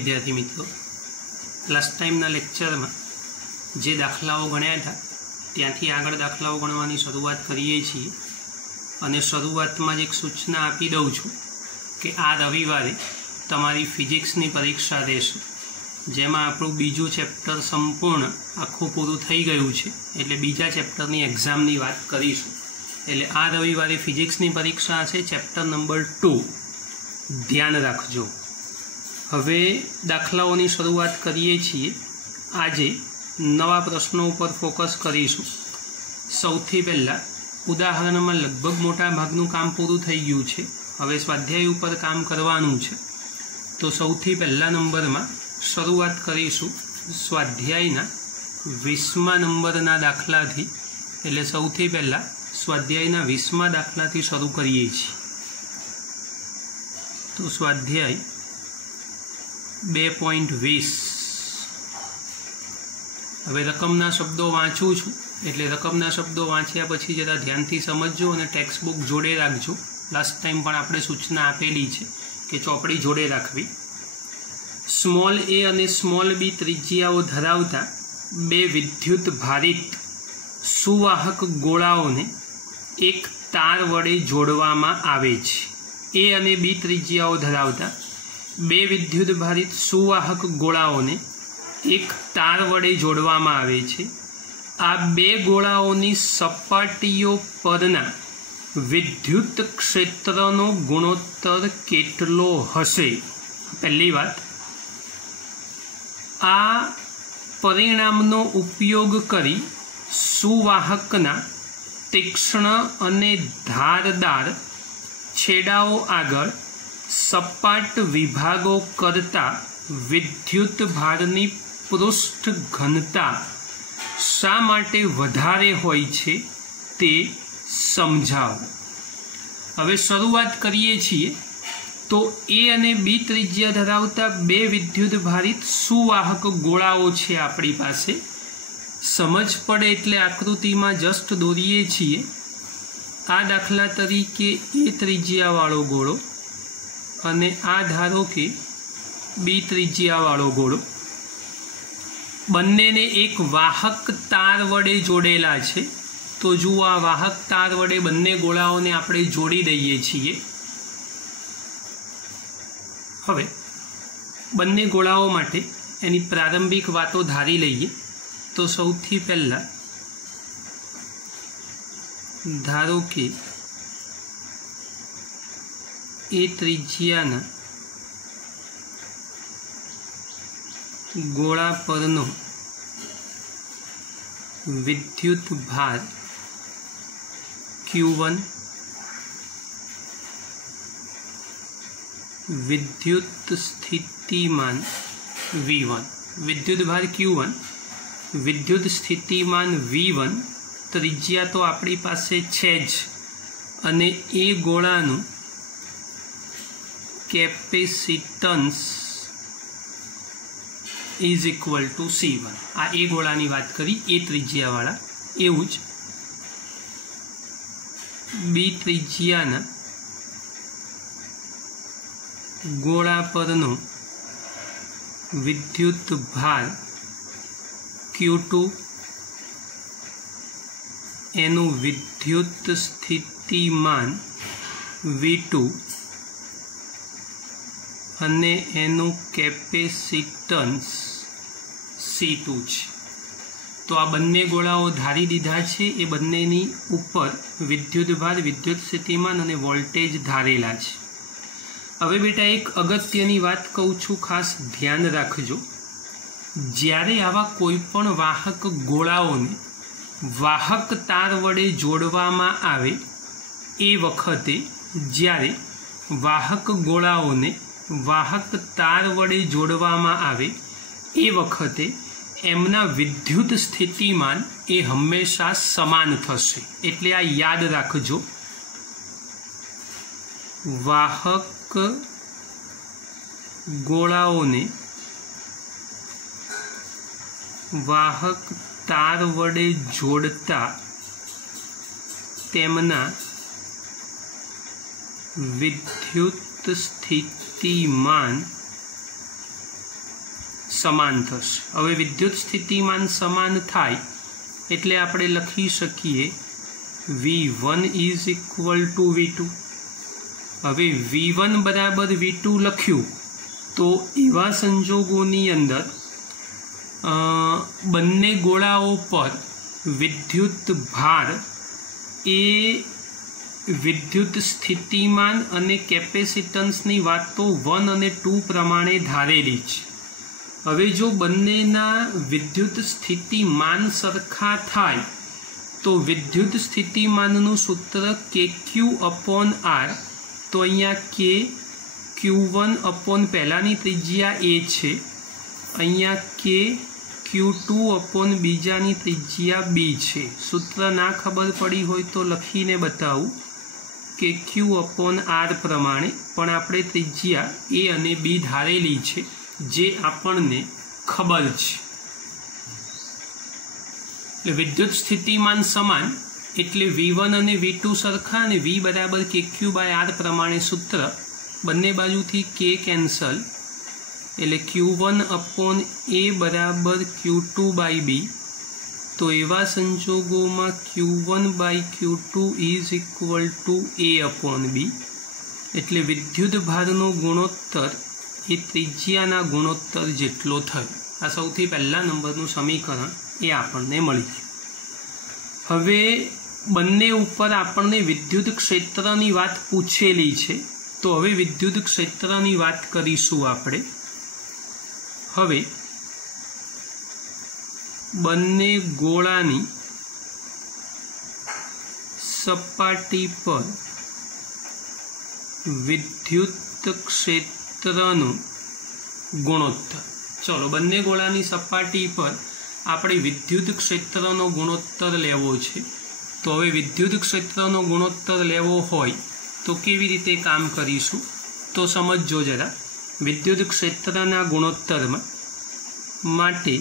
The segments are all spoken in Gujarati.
विद्यार्थी मित्रों, लास्ट टाइमना लेक्चरमां जे दाखलाओ गण्या था त्यांथी आगळ दाखलाओ गणवानी शरूआत करीए छीए अने शरूआतमां ज एक सूचना आपी दઉં છું કે આ રવિવારે તમારી ફિઝિક્સની પરીક્ષા રહેશે, જેમાં આપણું બીજું ચેપ્ટર સંપૂર્ણ આખું પૂરું થઈ ગયું છે, એટલે બીજા ચેપ્ટરની એક્ઝામની વાત કરીશું. એટલે આ રવિવારે ફિઝિક્સની પરીક્ષા છે, ચેપ્ટર નંબર 2. ધ્યાન રાખજો. હવે દાખલાઓની શરૂઆત કરીએ છીએ. આજે નવા પ્રશ્નો ઉપર ફોકસ કરીશું. સૌથી પહેલાં ઉદાહરણમાં લગભગ મોટા ભાગનું કામ પૂરું થઈ ગયું છે. હવે સ્વાધ્યાય ઉપર કામ કરવાનું છે. તો સૌથી પહેલા નંબરમાં શરૂઆત કરીશું સ્વાધ્યાયના 20મા નંબરના દાખલાથી. એટલે સૌથી પહેલાં સ્વાધ્યાયના 20મા દાખલાથી શરૂ કરીએ છીએ. તો સ્વાધ્યાય 2.20. હવે રકમના શબ્દો વાંચું છું, એટલે રકમના શબ્દો વાંચ્યા પછી જરા ધ્યાનથી સમજજો અને ટેક્સ્ટ બુક જોડે રાખજો. લાસ્ટ ટાઈમ પણ આપણે સૂચના આપેલી છે કે ચોપડી જોડે રાખવી. સ્મોલ એ અને સ્મોલ બી ત્રિજ્યાઓ ધરાવતા બે વિદ્યુત ભારિત સુવાહક ગોળાઓને એક તાર વડે જોડવામાં આવે છે. એ અને બી ત્રિજ્યાઓ ધરાવતા બે વિદ્યુત ભારિત સુવાહક ગોળાઓને એક તાર વડે જોડવામાં આવે છે. આ બે ગોળાઓની સપાટીઓ પરના વિદ્યુત ક્ષેત્રનો ગુણોત્તર કેટલો હશે? પહેલી વાત, આ પરિણામનો ઉપયોગ કરી સુવાહકના તીક્ષ્ણ અને ધારદાર છેડાઓ આગળ સપાટ વિભાગો કરતા વિદ્યુત ભારની પૃષ્ઠ ઘનતા શા માટે વધારે હોય છે તે સમજાવો. હવે શરૂઆત કરીએ છીએ. તો એ અને બી ત્રિજ્યા ધરાવતા બે વિદ્યુત ભારિત સુવાહક ગોળાઓ છે આપણી પાસે. સમજ પડે એટલે આકૃતિમાં જસ્ટ દોરીએ છીએ. આ દાખલા તરીકે એ ત્રિજ્યાવાળો ગોળો અને આ ધારો કે બી ત્રિજ્યાવાળો ગોળો. બંનેને એક વાહક તાર વડે જોડેલા છે. તો જુઓ, આ વાહક તાર વડે બંને ગોળાઓને આપણે જોડી દઈએ છીએ. હવે બંને ગોળાઓ માટે એની પ્રારંભિક વાતો ધારી લઈએ. તો સૌથી પહેલાં ધારો કે એ ત્રિજ્યાના ગોળા પરનો વિદ્યુત ભાર Q1, विद्युत स्थितिमान V1. विद्युत भार Q1, विद्युत स्थितिमान V1. त्रिज्या तो अपनी पासे छे ज अने ए गोळानु capacitance is equal to C1. आ ए गोळानी बात करी, ए त्रिज्यावाळा. एवुं ज बी त्रिज्याना गोळा परनो विद्युत भार Q2, एनु विद्युत स्थितिमान V2 अने एनु कैपेसिटन्स C2 छे. तो आ बंने गोळाओ धारी दीधा छे. ए बंनेनी उपर विद्युत भार, विद्युत स्थितिमान अने वोल्टेज धारेला छे. हवे बेटा एक अगत्यनी बात कहूं छुं, खास ध्यान राखजो. ज्यारे आवा कोईपण वाहक गोळाओने वाहक तार वडे जोडवामां आवे ए वखते, ज्यारे वाहक गोळाओने वाहक तार वडे जोडवामां आवे ए वखते एमना विद्युत स्थितिमान ए हमेशा समान थशे. एटले आ याद राखजो. वाहक गोळाओने वाहक तार वडे जोड़ता तेमना विद्युत स्थितिमान સમાન થશે। હવે વિદ્યુત સ્થિતિમાન સમાન થાય એટલે આપણે લખી શકીએ V1 is equal two V2। હવે V1 બરાબર V2 લખ્યું તો એવા સંજોગોની અંદર બંને ગોળાઓ પર વિદ્યુત ભાર એ વિદ્યુત સ્થિતિમાન અને કેપેસિટન્સની વાત તો 1 અને 2 પ્રમાણે ધારેલી છે। હવે જો બંનેના વિદ્યુત સ્થિતિમાન સરખા થાય તો વિદ્યુત સ્થિતિમાનનું સૂત્ર KQ/R, તો અહીંયા K Q1/ પહેલાની ત્રિજ્યા A છે, અહીંયા K Q2/ બીજાની ત્રિજ્યા B છે। સૂત્ર ના ખબર પડી હોય તો લખીને બતાવું કે Q/R પ્રમાણે, પણ આપણે ત્રિજ્યા A અને B ધારેલી છે જે આપણને ખબર છે। એટલે વિદ્યુત સ્થિતિમાન સમાન એટલે V1 અને V2 સરખા અને V બરાબર KQ/R પ્રમાણે સૂત્ર, બંને બાજુથી K કેન્સલ એટલે Q1/A બરાબર Q2/B। તો એવા સંજોગોમાં Q1/Q2 is equal two A/B, એટલે વિદ્યુત ભારનો ગુણોત્તર એ ત્રિજ્યાના ગુણોત્તર જેટલો થયો। આ સૌથી પહેલા નંબરનું સમીકરણ એ આપણને મળી ગયું। હવે બંને ઉપર આપણને વિદ્યુત ક્ષેત્રની વાત પૂછેલી છે, તો હવે વિદ્યુત ક્ષેત્રની વાત કરીશું આપણે। હવે બંને ગોળાની સપાટી પર વિદ્યુત ક્ષેત્રનું ગુણોત્તર, ચલો બંને ગોળાની સપાટી પર આપણે વિદ્યુત ક્ષેત્રનો ગુણોત્તર લેવો છે। તો હવે વિદ્યુત ક્ષેત્રનો ગુણોત્તર લેવો હોય તો કેવી રીતે કામ કરીશું તો સમજો જરા। વિદ્યુત ક્ષેત્રના ગુણોત્તરમાં માટે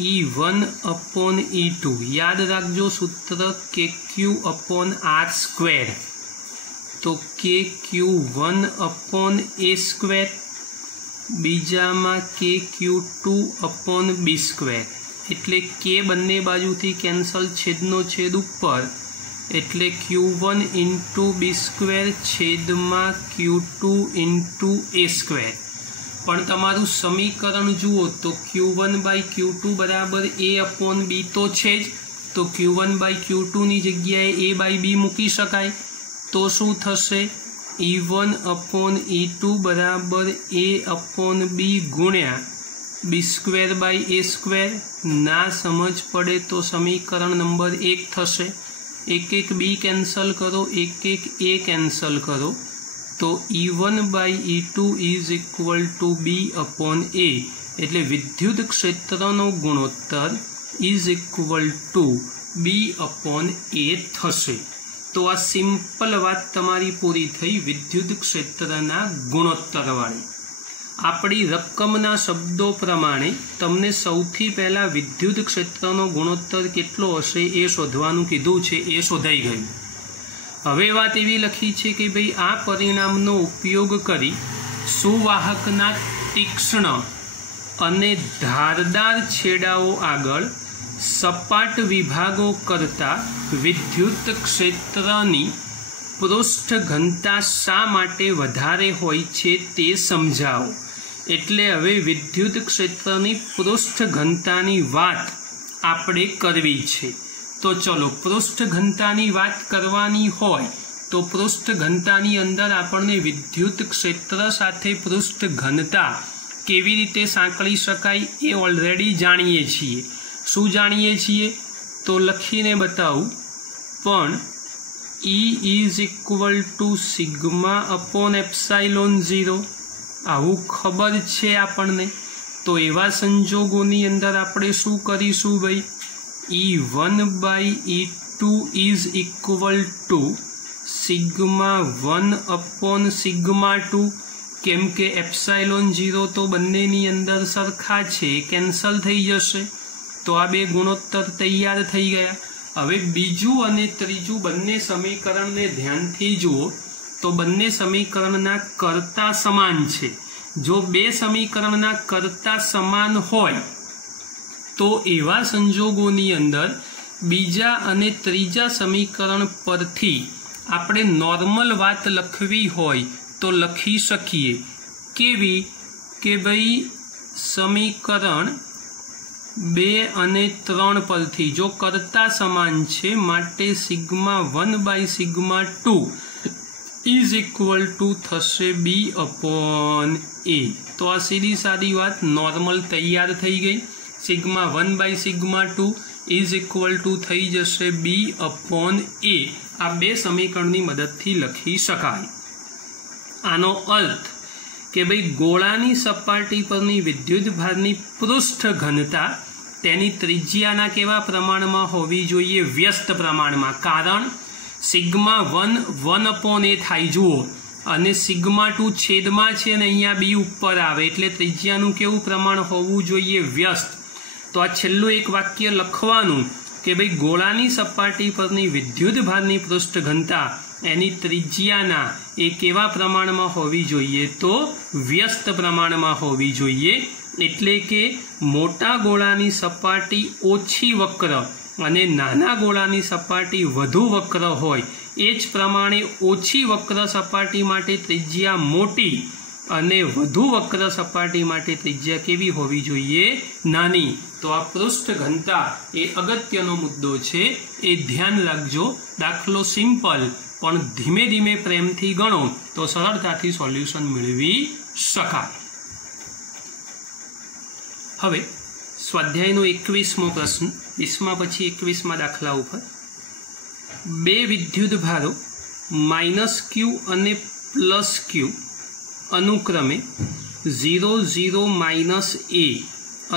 E1/E2, યાદ રાખજો સૂત્ર KQ/R², તો KQ1/A², બીજામાં KQ2/B², એટલે K બંને બાજુથી કેન્સલ, છેદનો છેદ ઉપર, એટલે Q1 × B² છેદમાં Q2 × A²। પણ તમારું સમીકરણ જુઓ તો Q1/Q2 બરાબર A/B તો છે જ, તો Q1/Q2 ની જગ્યાએ A/B મૂકી શકાય, તો શું થશે E1/E2 બરાબર A/B ગુણ્યા B²/A²। ના સમજ પડે તો સમીકરણ નંબર 1 થશે, એક B કેન્સલ કરો, એક A કેન્સલ કરો, તો E1/E2 is equal two B/A, એટલે વિદ્યુત ક્ષેત્રનો ગુણોત્તર ઇઝ ઇક્વલ ટુ B/A થશે। તો આ સિમ્પલ વાત તમારી પૂરી થઈ વિદ્યુત ક્ષેત્રના ગુણોત્તરવાળી। આપણી રકમના શબ્દો પ્રમાણે તમને સૌથી પહેલાં વિદ્યુત ક્ષેત્રનો ગુણોત્તર કેટલો હશે એ શોધવાનું કીધું છે, એ શોધાઈ ગયું। હવે વાત એવી લખી છે કે ભાઈ આ પરિણામનો ઉપયોગ કરી સુવાહકના તીક્ષ્ણ અને ધારદાર છેડાઓ આગળ સપાટ વિભાગો કરતા વિદ્યુત ક્ષેત્રની પૃષ્ઠ ઘનતા શા માટે વધારે હોય છે તે સમજાવો। એટલે હવે વિદ્યુત ક્ષેત્રની પૃષ્ઠ ઘનતાની વાત આપણે કરવી છે। તો ચલો પૃષ્ઠ ઘનતાની વાત કરવાની હોય તો પૃષ્ઠ ઘનતાની અંદર આપણને વિદ્યુત ક્ષેત્ર સાથે પૃષ્ઠ ઘનતા કેવી રીતે સાંકળી શકાય એ ઓલરેડી જાણીએ છીએ। શું જાણીએ છીએ તો લખીને બતાવું, પણ E ઇઝ ઇક્વલ ટુ σ/ε0 આવું ખબર છે આપણને। તો એવા સંજોગોની અંદર આપણે શું કરીશું ભાઈ, E1/E2 ઇઝ ઇક્વલ ટુ σ1/σ2, કેમ કે ε0 તો બંનેની અંદર સરખા છે, કેન્સલ થઈ જશે, તો આ બે ગુણોત્તર તૈયાર થઈ ગયા। હવે બીજું અને ત્રીજું બંને સમીકરણને ધ્યાનથી જુઓ તો બંને સમીકરણના કર્તા સમાન છે, जो बे समीकरणना करता समान होय तो एवा संजोगोनी अंदर बीजा अने त्रीजा समीकरण परथी आपणे नॉर्मल बात लखवी होय तो लखी शकीए। केवी के भाई समीकरण 2 અને 3 परथी जो करता समान छे माटे σ1/σ2 इज इक्वल टू थशे b/a। तो आ सीधी सादी बात नॉर्मल तैयार थई गई। σ1/σ2 इज इक्वल टू थई जशे b/a। आ बे समीकरणनी मददथी लखी शकाय। आनो अर्थ के भाई गोळानी सपाटी परनी विद्युत भारनी पृष्ठ घनता तेनी त्रिज्याना केवा प्रमाणमां होवी जोईए? व्यस्त प्रमाणमां। कारण σ1 1/a थाय जुओ अने σ2 छेदमां छे ने अहींया b उपर आवे एटले त्रिज्यानुं केवुं प्रमाण होवुं जोईए? व्यस्त। तो आ छेल्लुं एक वाक्य लखवानुं के भाई गोळानी सपाटी परनी विद्युत भारनी पृष्ठ घनता एनी त्रिज्याना ए केवा प्रमाणमां होवी जोईए? तो व्यस्त प्रमाणमां होवी जोईए। एटले के मोटा गोळानी सपाटी ओછી वक्र अने नाना गोळानी सपाटी वधु वक्र होय एज प्रमाणे ओછી वक्र सपाटी माटे त्रिज्या मोटी अने वधु वक्र सपाटी माटे त्रिज्या केवी होवी जोईए? नानी। तो आ पृष्ठ घनता ए अगत्यनो मुद्दो छे, ए ध्यान राखजो। दाखलो सिंपल पण धीमे धीमे प्रेमथी गणो तो सरळताथी सोल्यूशन मेळवी शकाय। हवे स्वाध्यायनो 21मो प्रश्न 20 पछी 21 दाखला उपर बे विद्युत भारो -q अने +q अनुक्रमे 0 0 -a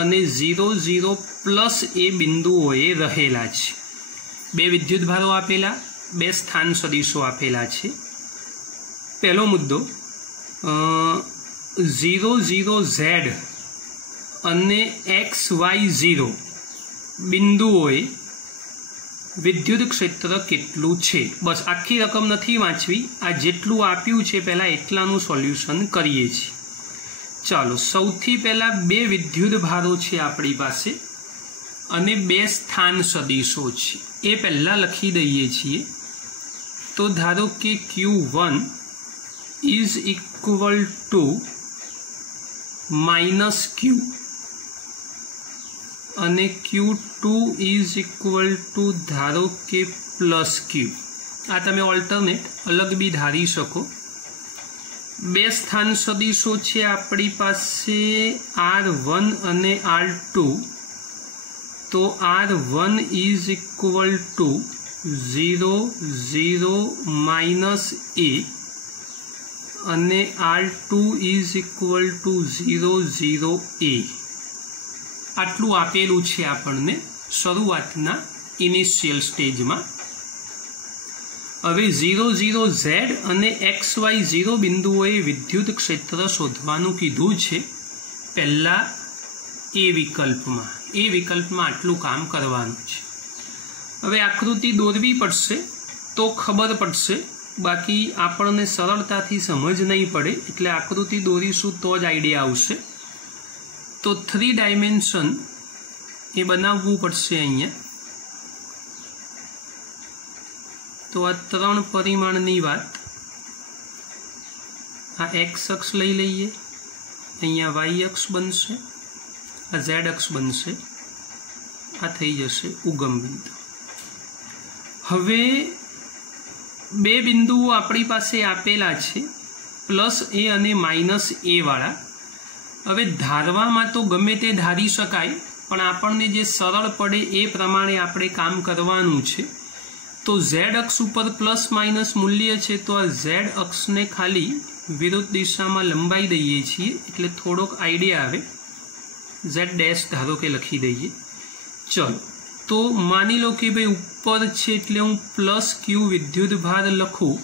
अने 0 0 +a बिंदुओए रहेला छे। बे विद्युत भारो आपेला, बे स्थान सदिशो आपेला छे। पहलो मुद्दो 0 0 z अने xy0 बिंदुओए विद्युत क्षेत्र केटलुं छे? बस आखी रकम नथी वांचवी, आ जेटलुं आप्युं छे पहेला एटलानुं सोल्यूशन करीए छीए। चलो सौथी पहेला बे विद्युत भारो छे आपणी पासे अने बे स्थान सदिशो छे, ए पहेला लखी दईए छीए। तो धारो के q1 is equal to -q अने q2 इज इक्वल टू धारो के +q। आ तमे ऑल्टरनेट अलग बी धारी शको। बे स्थान सदिशो छे आपणी पासे r1 अने r2। तो r1 is equal to 0 0 -a अने r2 is equal to 0 0 a। आटलू आपेलू छे आपणने शरूआतना इनिशियल स्टेज में। हवे 0 0 z अने xy0 बिंदुओए विद्युत क्षेत्र शोधवानुं कीधुं छे पहेला ए विकल्प में आटलू काम करवानुं छे। हवे आकृति दोरवी पड़शे तो खबर पड़शे, बाकी आपणने सरळताथी समज नहीं पड़े एटले आकृति दोरीशुं तो ज आइडिया आवशे। तो 3 डायमेंशन ए बनाववुं पड़शे अहींया। तो आ 3 परिमाणनी वात, आ एक्स अक्ष लई लईए, अहींया वाय अक्ष बनशे, आ जेड अक्ष बनशे, आ थई जशे उगम बिंदु। हवे बे बिंदुओ आपणी पासे आपेला छे +a अने -a वाळा। हवे धारवामां तो गमे ते धारी शकाय, पण आपणने जे सरळ पड़े ए प्रमाणे आपणे काम करवानुं छे। तो z अक्ष पर ± मूल्य छे तो आ z अक्ष ने खाली विरुद्ध दिशा में लंबाई दईए छीए एटले थोड़ोक आइडिया आवे। z' धारो के लखी दईए। चलो तो मानी लो कि भाई ऊपर छे एटले हूँ +q विद्युत भार लखूँ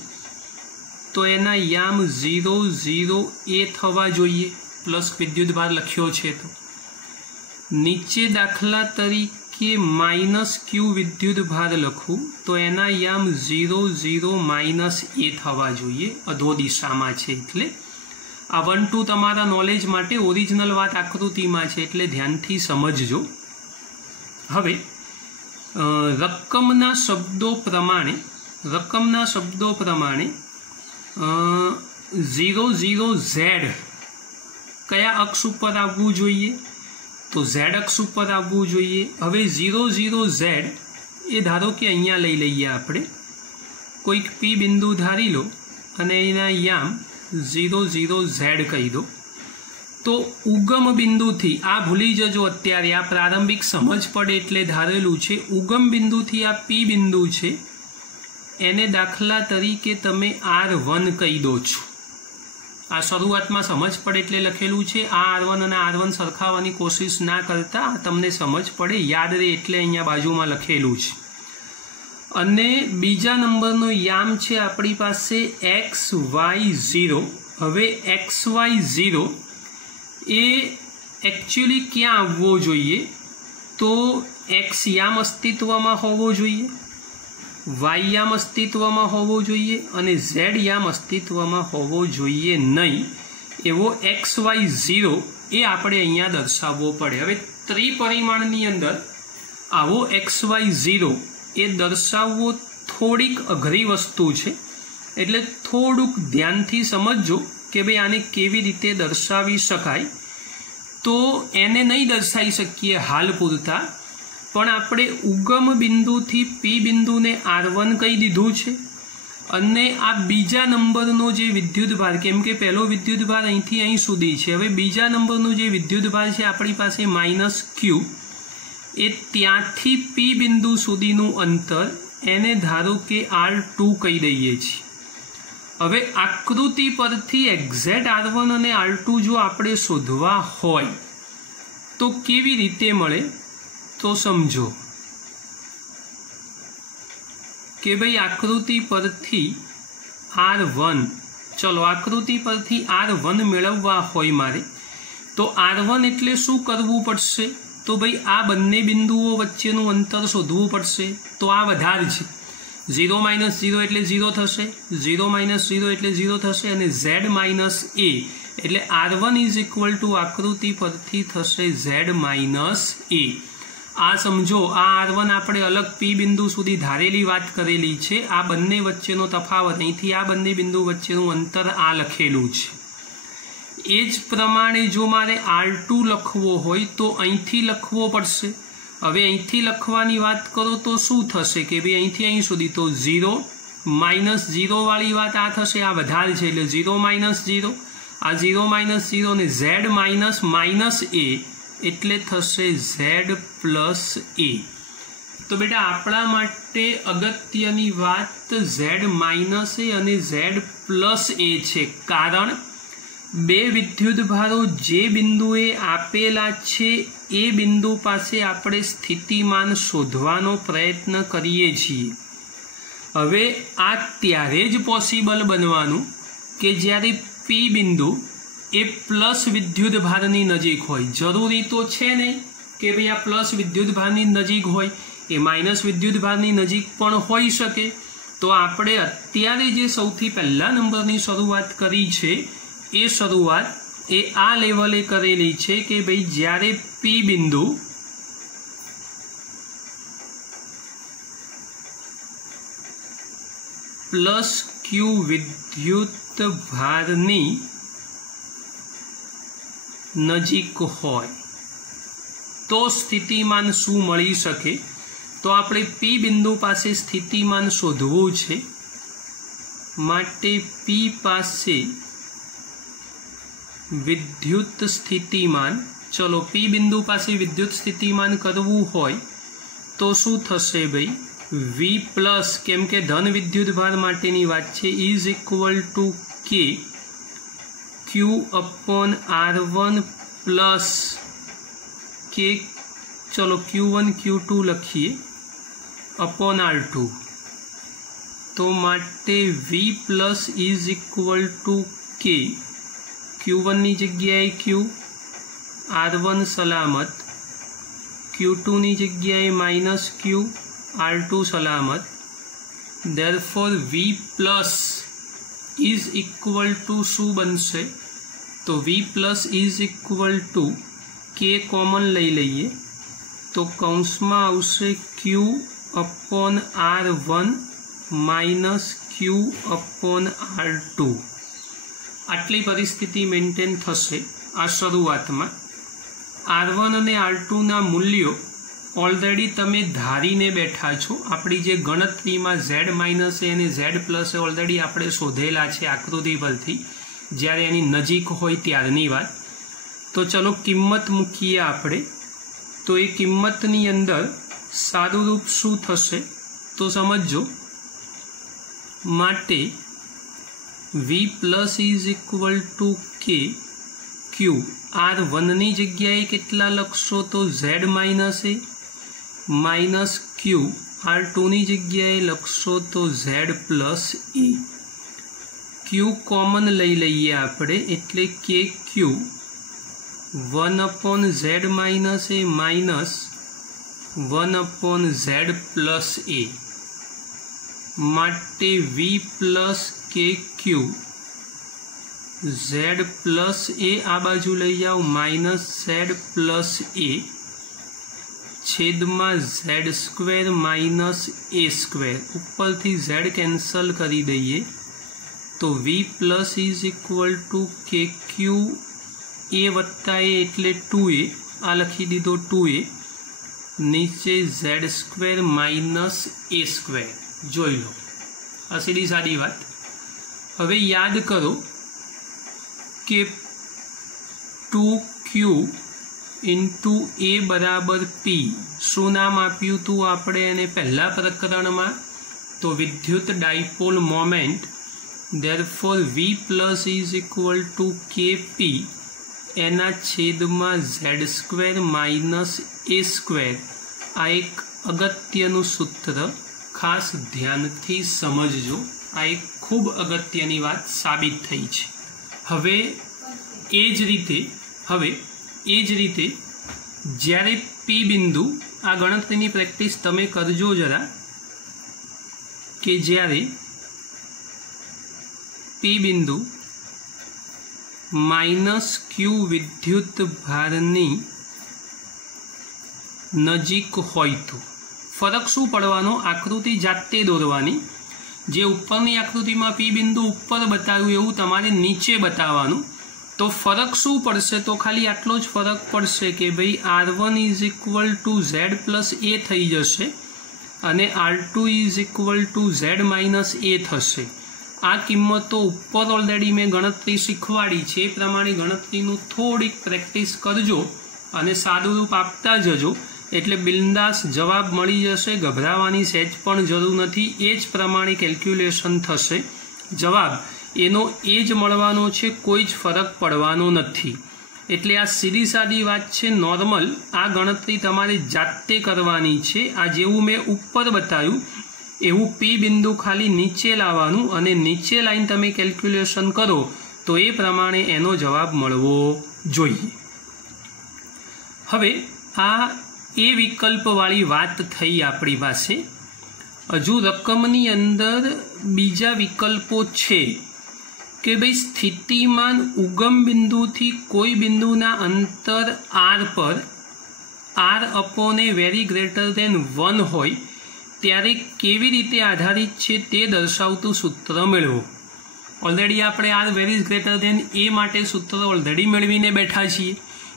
तो एना याम 0 0 a थवा जोईए। प्लस विद्युत भार लख्यो छे तो नीचे दाखला तरीके -q विद्युत भार लखूँ तो एना याम 0 0 -a थवा जोईए। अधो दिशा में छे एटले आ 1 2 तमारा नॉलेज माटे ओरिजिनल बात आकृति में है एटले ध्यानथी समझजो। हवे रकमना शब्दों प्रमाणे 00Z कया अक्ष पर आववू जोईए तो Z अक्ष पर आववू जोईए। हवे 00Z ए धारो कि अहींया लई लईए आपणे कोई P बिंदु धारी लो अने एना याम 00Z कही दो तो उगम बिंदु थी आ भूली जजो अत्यारे आ प्रारंभिक समझ पड़े एटले धारेलू छे। उगम बिंदु थी आ P बिंदु छे एने दाखला तरीके तमे R1 कही दो छो। आ शुरुआत में समझ पड़े एटले लखेलू छे। आ R1 अने R1 सरखावानी कोशिश ना करता तमने समझ पड़े याद रहे एटले अहींया बाजुमां लखेलू छे। अने बीजा नंबरनो याम छे आपणी पासे XY0। हवे XY0 ए एक्चुअली क्या आववो जोईए तो X याम अस्तित्व में होवो जोईए, Y याम अस्तित्व में होवो जोईए अने Z याम अस्तित्व में होवो जोईए नहीं। एवो XY0 ए आपणे अहींया दर्शाववो पड़े। हवे त्रिपरिमाणनी अंदर आवो XY0 ए दर्शाववो थोड़ीक अघरी वस्तु छे एटले थोड़ुंक ध्यानथी समझजो के भाई आने केवी रीते दर्शावी शकाय। तो एने नहीं दर्शाई सकीए हाल पूरता पण आपणे उगम बिंदु थी P बिंदु ने R1 कही दीधुं छे अने आ बीजा नंबरनो जे विद्युतभार केम के पहेलो विद्युतभार અહીંથી અહીં સુધી છે। હવે बीजा नंबरनो जे विद्युतभार छे आपणी पासे -Q ए त्यांथी P बिंदु सुधीनुं अंतर एने धारो के R2 कही दईए छीए। हवे आकृति परथी एक्जेक्ट R1 अने R2 जो आपणे शोधवा होय तो केवी रीते मळे तो समझो के भाई आकृति परथी R1 चलो आकृति परथी R1 मेळववा होय मारे तो R1 एटले शुं करवू पड़शे तो भाई आ बंने बिंदुओं वच्चेनुं अंतर शोधवू पड़शे। तो आ वधार छे 0 - 0 एटले 0 थशे, 0 - 0 एटले 0 थशे अने Z - A एटले R1 = आकृति परथी थशे Z - A। आ समझो आ R1 आपणे अलग P बिंदु सुधी धारेली वात करेली छे। आ बंने वच्चेनो तफावत અહીંથી आ बंने बिंदु वच्चेनुं अंतर आ लखेलुं छे। एज प्रमाणे जो मारे R2 लखवो होय तो અહીંથી लखवो पड़शे। हवे અહીંથી लखवानी वात करो तो शुं थशे के भाई અહીંથી અહીં सुधी तो 0 - 0 वाली वात आ थशे। आ वधार छे એટલે 0 - 0 आ 0 - 0 ने Z - A एटले थशे Z + A। तो बेटा आपणा माटे अगत्यनी वात Z - A अने Z + A छे कारण बे विद्युतभारो जे बिंदुए आपेला छे ए बिंदु पासे आपणे स्थितिमान शोधवानो प्रयत्न करीए छीए। हवे आ त्यारे ज पॉसिबल बनवानुं के ज्यारे P बिंदु ए प्लस विद्युतभारनी नजीक होय। जरूरी तो छे नहीं के भाई आ प्लस विद्युतभारनी नजीक होय, ए माइनस विद्युतभारनी नजीक पण होई शके। तो आपणे अत्यारे जे सौथी पहला नंबरनी शरूआत करी छे ए शरूआत ए आ लेवले करेली छे के भाई ज्यारे P बिंदु प्लस Q विद्युत भारनी नजीक होय तो स्थितिमान शुं मळी शके। तो आपणे P बिंदु पासे स्थितिमान शोधवुं छे माटे P पासे विद्युत स्थितिमान। चलो P बिंदु पासे विद्युत स्थितिमान करवू होय तो शुं थशे भाई V+ केम के धन विद्युतभार माटेनी वात छे = K Q/R1 प्लस K चलो Q1 Q2 लखीए अपॉन R2। तो माटे V+ = K Q1 नी जग्याए Q, R1 सलामत, Q2 नी जग्याए -Q, R2 सलामत। Therefore V+ is equal to શું બનશે तो V plus is equal to K common लई लईए तो कौंसमां आवशे Q upon R1 minus Q upon R2। आटली परिस्थिति मेन्टेन थशे। आ शरूआतमां R1 અને R2 ना मूल्यों ऑलरेडी तमे धारीने बैठा छो। आपणी जे गणतरीमां Z माइनस ए अने Z प्लस ए ऑलरेडी आपणे शोधेला छे आकृति परथी, ज्यारे एनी नजीक होय त्यारनी वात। तो चलो किंमत मूकीए आपणे। तो ए किंमतनी अंदर सारूरूप शुं थशे तो समझो। माटे V plus is equal to K Q R1 नी जग्याए केटला लखशो तो Z minus a minus Q R2 नी जग्याए लखशो तो Z plus a. Q common लई लईए आपणे एटले के Q 1 upon Z minus a minus 1 upon Z plus a. माटे V plus K Q Z plus a आ बाजू लई जाओ माइनस Z प्लस ए छेद में Z square minus a square. ऊपर थी Z कैंसल करी दईए तो V plus is equal to K Q a वत्ता ए एटले 2a आ लखी दीधो 2a नीचे Z square minus a square. जोई लो आ सीधी सादी बात। हवे याद करो के 2Q इंटू ए बराबर P शू नाम आप्यु तू आपणे एने पहला प्रकरण में तो विद्युत dipole moment. Therefore V plus is equal to KP एना छेद में Z square minus a square. आ एक अगत्यनु सूत्र खास ध्यान थी समझजो। आ एक खूब अगत्यनी बात साबित थई छे। हवे एज रीते ज्यारे P बिंदु आ गणतरीनी प्रेक्टिस तमे करजो जरा के ज्यारे P बिंदु माइनस Q विद्युत भारनी नजीक होय तो फरक शू पड़वानो आकृति जाते दोरवानी। जे उपरनी आकृति में P बिंदु ऊपर बताव्युं एवुं तमारे नीचे बताववानुं। तो फरक शू पड़शे तो खाली आटलो ज फरक पड़शे के भाई R1 is equal to Z plus ए थई जशे अने R2 is equal to Z minus ए थशे। आ किंमतो ऊपर ऑलरेडी मैं गणतरी शीखवाड़ी छे, प्रमाणे गणतरीनुं थोड़ीक प्रेक्टिस करजो अने सारूरूप आपता जजो एटले बिंदास जवाब मळी जशे। गभरावानी सेज पण जरूर नथी। एज प्रमाणे केल्क्युलेशन थशे। जवाब एनो एज मळवानो छे, कोई ज फरक पड़वानो नथी। एटले आ सीधी सादी बात छे। नॉर्मल आ गणतरी तमारे जाते करवानी छे। आ जेवुं मैं ऊपर बताव्युं एवुं P बिंदु खाली नीचे लाववानुं अने नीचे लाईने तमे केल्क्युलेशन करो तो ए प्रमाणे एनो जवाब मळवो जोईए। हवे आ ए विकल्प वाली बात थई आपणी पासे। हजू रकमनी अंदर बीजा विकल्पो छे के भाई स्थितिमान उगम बिंदु थी कोई बिंदुना अंतर R पर R upon a very greater than 1 होय त्यारे केवी रीते आधारित छे ते दर्शावतुं सूत्र मेळवो। ऑलरेडी आपणे R वेरी ग्रेटर देन ए माटे सूत्र ऑलरेडी मेळवीने बैठा छीए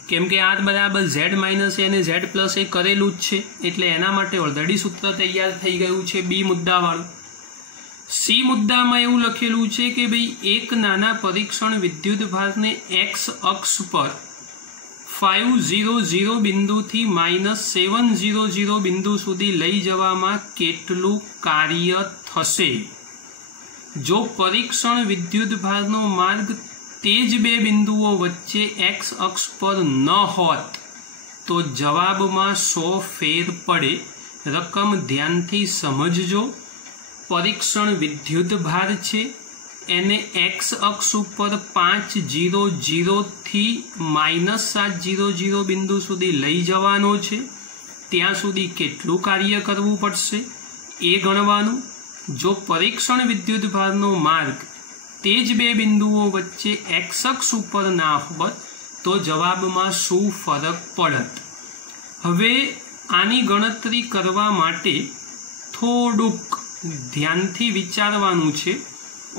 केम के R बराबर Z माइनस ए अने Z प्लस ए करेलू ज छे एटले एना माटे ऑलरेडी सूत्र तैयार थई गयुं छे बी मुद्दावाळुं। सी मुद्दा में एवं लखेलू है कि भाई एक नाना परीक्षण विद्युत भार ने एक्स अक्ष पर 500 बिंदु थी -700 बिंदु सुधी लई जवामां केटलुं कार्य थशे। जो परीक्षण विद्युत भारनो मार्ग तेज बे बिंदुओं वच्चे एक्स अक्ष पर न होत तो जवाब में 100 फेर पड़े। रकम ध्यानथी समझजो। परीक्षण विद्युत भार छे एने एक्स अक्ष पर 500 थी -700 बिंदु सुधी लई जवानो छे। त्यां सुधी केटलुं कार्य करवुं पड़शे ए गणवानुं। जो परीक्षण विद्युत भारनो मार्ग તે જ બે બિંદુઓ વચ્ચે એક્સ અક્ષ ઉપર ના હોત તો જવાબમાં શું ફરક પડત? હવે આની ગણતરી કરવા માટે થોડુંક ધ્યાનથી વિચારવાનું છે.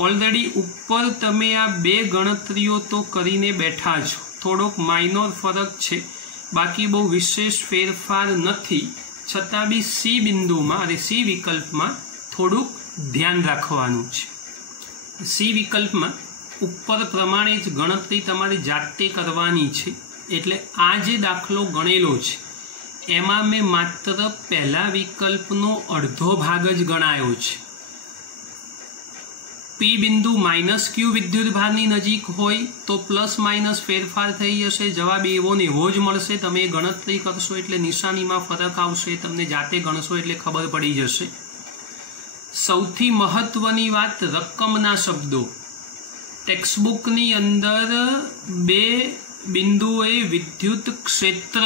ઓલરેડી ઉપર તમે આ બે ગણતરીઓ તો કરીને બેઠા છો, થોડોક માઇનોર ફરક છે, બાકી બહુ વિશેષ ફેરફાર નથી. છતાં બી સી બિંદુમાં અને સી વિકલ્પમાં થોડુંક ધ્યાન રાખવાનું છે. સી વિકલ્પમાં ઉપર પ્રમાણે જ ગણતરી તમારે જાતે કરવાની છે. એટલે આ જે દાખલો ગણેલો છે એમાં મેં માત્ર પહેલા વિકલ્પનો અડધો ભાગ જ ગણાયો છે. પી બિંદુ માઇનસ ક્યુ વિદ્યુતભારની નજીક હોય તો પ્લસ માઇનસ ફેરફાર થઈ જશે, જવાબ એવો ને એવો જ મળશે. તમે ગણતરી કરશો એટલે નિશાનીમાં ફરક આવશે, તમને જાતે ગણશો એટલે ખબર પડી જશે. સૌથી મહત્વની વાત રકમના શબ્દો. ટેક્સ્ટબુકની અંદર બે બિંદુએ વિદ્યુત ક્ષેત્ર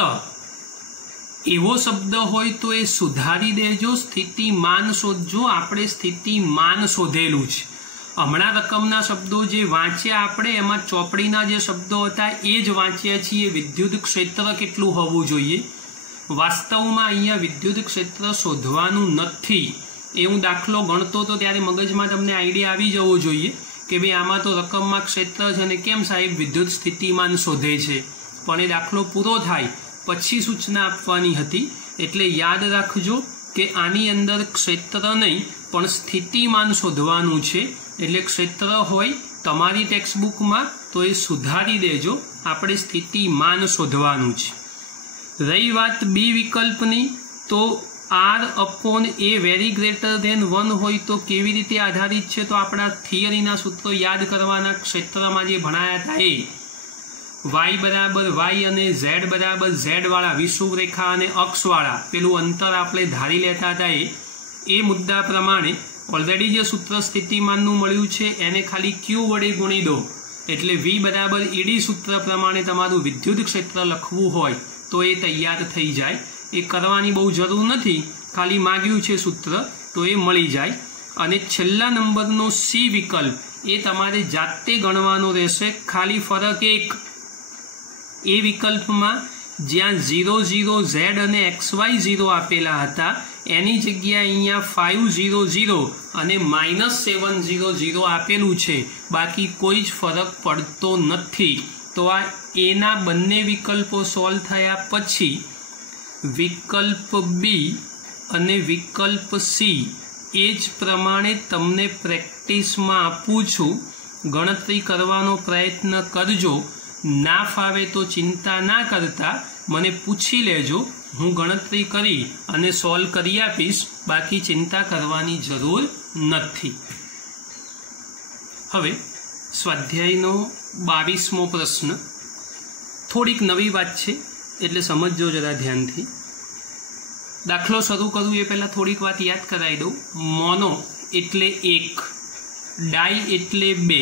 એવો શબ્દ હોય તો એ સુધારી દેજો. સ્થિતિમાન શોધજો. આપણે સ્થિતિમાન શોધેલું છે. હમણાં રકમના શબ્દો જે વાંચ્યા આપણે એમાં ચોપડીના જે શબ્દો હતા એ જ વાંચ્યા છીએ. વિદ્યુત ક્ષેત્ર કેટલું હોવું જોઈએ, વાસ્તવમાં અહીંયા વિદ્યુત ક્ષેત્ર શોધવાનું નથી. એ હું દાખલો ગણતો હતો ત્યારે મગજમાં તમને આઈડિયા આવી જવો જોઈએ કે ભાઈ આમાં તો રકમમાં ક્ષેત્ર છે અને કેમ સાહેબ વિદ્યુત સ્થિતિમાન શોધે છે. પણ એ દાખલો પૂરો થાય પછી સૂચના આપવાની હતી. એટલે યાદ રાખજો કે આની અંદર ક્ષેત્ર નહીં પણ સ્થિતિમાન શોધવાનું છે. એટલે ક્ષેત્ર હોય તમારી ટેક્સ્ટબુકમાં તો એ સુધારી દેજો. આપણે સ્થિતિમાન શોધવાનું છે. રહી વાત બી વિકલ્પની, તો R/A વેરી ગ્રેટર ધેન 1 હોય તો કેવી રીતે આધારિત છે? તો આપણા થિયરીના સૂત્રો યાદ કરવાના. ક્ષેત્રમાં જે ભણાયા હતા એ y બરાબર y અને z બરાબર z વાળા વિષુવ રેખા અને અક્ષવાળા પેલું અંતર આપણે ધારી લેતા હતા એ મુદ્દા પ્રમાણે ઓલરેડી જે સૂત્ર સ્થિતિમાનનું મળ્યું છે એને ખાલી q વડે ગુણી દો એટલે v બરાબર ED સૂત્ર પ્રમાણે તમારું વિદ્યુત ક્ષેત્ર લખવું હોય તો એ તૈયાર થઈ જાય. એ કરવાની બહુ જરૂર નથી, ખાલી માગ્યું છે સૂત્ર તો એ મળી જાય. અને છેલ્લા નંબરનો સી વિકલ્પ એ તમારે જાતે ગણવાનો રહેશે. ખાલી ફરક એક, એ વિકલ્પમાં જ્યાં 0 0 z અને xy0 આપેલા હતા એની જગ્યાએ અહીંયા 5 0 0 અને -700 આપેલું છે. બાકી કોઈ જ ફરક પડતો નથી. તો આ એના બંને વિકલ્પો સોલ્વ થયા પછી વિકલ્પ બી અને વિકલ્પ સી એ જ પ્રમાણે તમને પ્રેક્ટિસમાં આપું છું. ગણતરી કરવાનો પ્રયત્ન કરજો. ના ફાવે તો ચિંતા ના કરતા મને પૂછી લેજો, હું ગણતરી કરી અને સોલ્વ કરી આપીશ. બાકી ચિંતા કરવાની જરૂર નથી. હવે સ્વાધ્યાયનો 22મો પ્રશ્ન. થોડીક નવી વાત છે એટલે સમજજો જરા ધ્યાનથી. દાખલો શરૂ કરું એ પહેલાં થોડીક વાત યાદ કરાવી દઉં. મોનો એટલે 1, ડાઈ એટલે 2,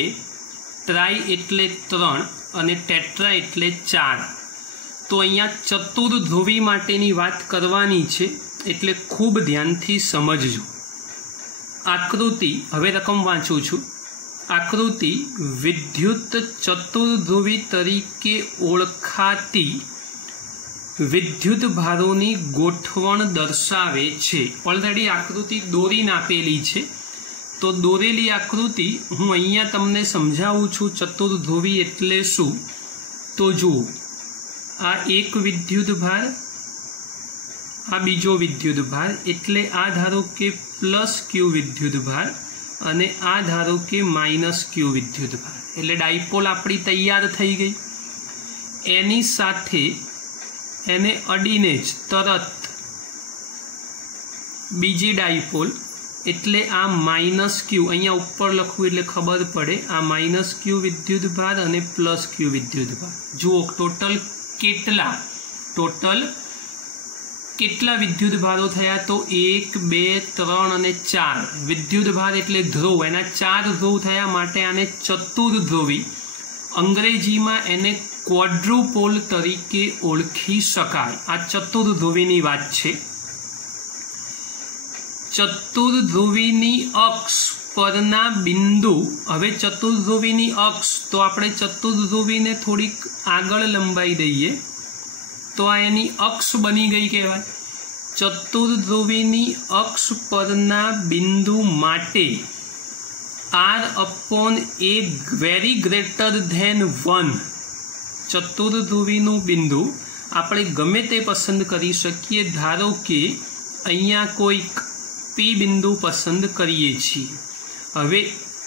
ટ્રાય એટલે 3 અને ટેટ્રા એટલે 4. તો અહીંયા ચતુર્ધ્રુવી માટેની વાત કરવાની છે એટલે ખૂબ ધ્યાનથી સમજજો. આકૃતિ, હવે રકમ વાંચું છું. આકૃતિ વિદ્યુત ચતુર્ધ્રુવી તરીકે ઓળખાતી વિદ્યુત ભારોની ગોઠવણ દર્શાવે છે. ઓલરેડી આકૃતિ દોરીને આપેલી છે તો દોરેલી આકૃતિ હું અહીંયા તમને સમજાવું છું. ચતુર્ધ્રુવી એટલે શું તો જુઓ, આ એક વિદ્યુત ભાર, આ બીજો વિદ્યુત ભાર, એટલે આ ધારો કે +q વિદ્યુત ભાર અને આ ધારો કે -q વિદ્યુત ભાર. એટલે ડાયપોલ આપણી તૈયાર થઈ ગઈ. એની સાથે એને અડીને જ તરત બીજી ડાયપોલ એટલે આ -q, અહીંયા ઉપર લખવું એટલે ખબર પડે, આ -q વિદ્યુત ભાર અને +q વિદ્યુત ભાર. જુઓ ટોટલ કેટલા વિદ્યુત ભારો થયા તો 1 2 3 અને 4 વિદ્યુત ભાર એટલે ધ્રુવ, એના 4 ધ્રુવ થયા માટે આને ચતુર્ધ્રુવી, અંગ્રેજીમાં એને ક્વોડ્રુપોલ તરીકે ઓળખી શકાય. આ ચતુર્ધ્રુવીની વાત છે. ચતુર્ધ્રુવીની અક્ષ परना बिंदु हवे चतुर्ध्रुवीनी अक्ष तो आपणे चतुर्ध्रुवीने थोड़ीक आगळ लंबाई दईए तो आ एनी अक्ष बनी गई कहेवाय। चतुर्ध्रुवीनी अक्ष परना बिंदु माटे r/a वेरी ग्रेटर धेन 1 चतुर्ध्रुवीनु बिंदु આપણે ગમે તે પસંદ કરી શકીએ। ધારો કે અહીંયા કોઈક પી બિંદુ પસંદ કરીએ છીએ। હવે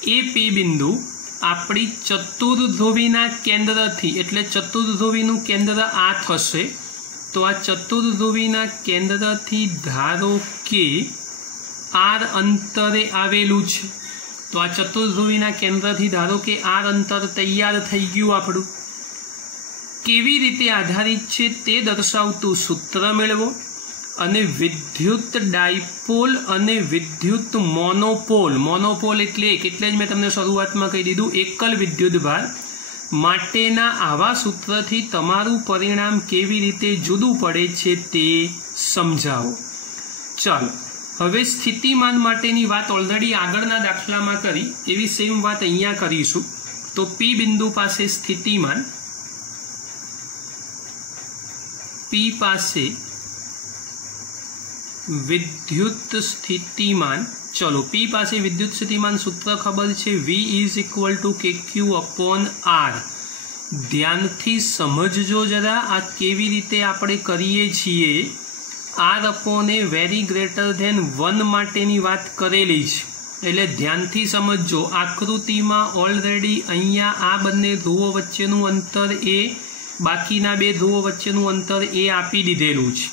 એ પી બિંદુ આપણી ચતુર્ધ્રુવીના કેન્દ્રથી એટલે ચતુર્ધ્રુવીનું કેન્દ્ર આ થશે તો આ ચતુર્ધ્રુવીના કેન્દ્રથી ધારો કે આર અંતરે આવેલું છે તો આ ચતુર્ધ્રુવીના કેન્દ્રથી ધારો કે આર અંતર તૈયાર થઈ ગયું આપણું। કેવી રીતે આધારિત છે તે દર્શાવતું સૂત્ર મેળવો અને વિદ્યુત ડાયપોલ અને વિદ્યુત મોનોપોલ એટલે જ મેં તમને શરૂઆતમાં કહી દીધું એકલ વિદ્યુતભાર માટેના આવા સૂત્રથી તમારું પરિણામ કેવી રીતે જુદું પડે છે તે સમજાવો। ચાલો હવે સ્થિતિમાન માટેની વાત ઓલરેડી આગળના દાખલામાં કરી એવી સેમ વાત અહીંયા કરીશું। તો પી બિંદુ પાસે સ્થિતિમાન P पासे विद्युत स्थितिमान चलो P पासे विद्युत स्थितिमान सूत्र खबर है V = KQ/R। ध्यान थी समझो जरा आ केवी रीते आपणे करीए छीए। R/a वेरी ग्रेटर धेन 1 माटेनी वात करेली छे एटले ध्यान थी समझो। आकृति में ऑलरेडी अहींया आ बंने ध्रुवो वच्चेनुं अंतर ए बाकीना बे ध्रुवो वच्चेनुं अंतर ए आपी दीधेलुं छे।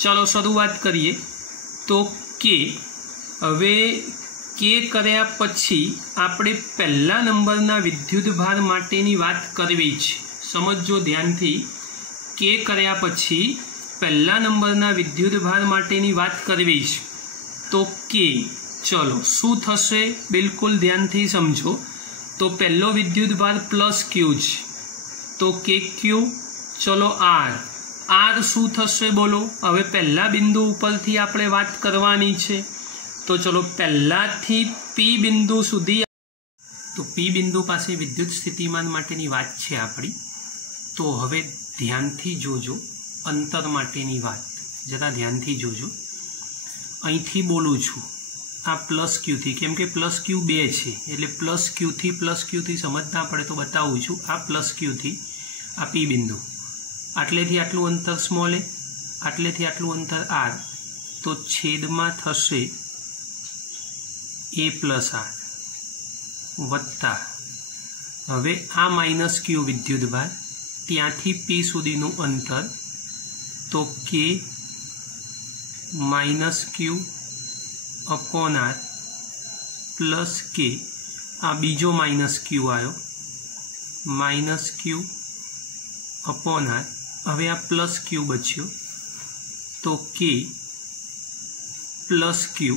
चलो शुरुआत करिए तो के हवे के कर्या पछी आपणे पहला नंबरना विद्युतभार माटेनी वात करवी छे। समझो ध्यानथी के कर्या पछी पहला नंबरना विद्युतभार माटेनी वात करवी छे तो के चलो शुं थशे बिल्कुल ध्यानथी समझो। तो पहलो विद्युतभार प्लस क्यू छे तो के क्यू चलो आर शू थशे बोलो। हवे पहला बिंदु उपरथी आपणे वात करवानी छे तो चलो पहलाथी पी बिंदु सुधी तो पी बिंदु पासे विद्युत स्थितिमान माटेनी वात छे आपणी। तो हवे ध्यानथी जोजो अंतर माटेनी वात जरा ध्यानथी जोजो। અહીંથી બોલું છું આ પ્લસ ક્યુથી કેમ કે પ્લસ ક્યુ 2 છે એટલે પ્લસ ક્યુથી સમજ ના પડે તો બતાવું છું। આ પ્લસ ક્યુથી आ पी बिंदु आटलेथी आटलू अंतर स्मॉल ए आटलेथी आटलू अंतर आर तो छेद में थशे a+r वत्ता हवे आ माइनस क्यू विद्युतभार त्यांथी पी सुधीनु अंतर तो के -q/r प्लस के आ बीजो माइनस क्यू आयो -q/r हवे आ प्लस क्यू बच्यो तो के प्लस क्यू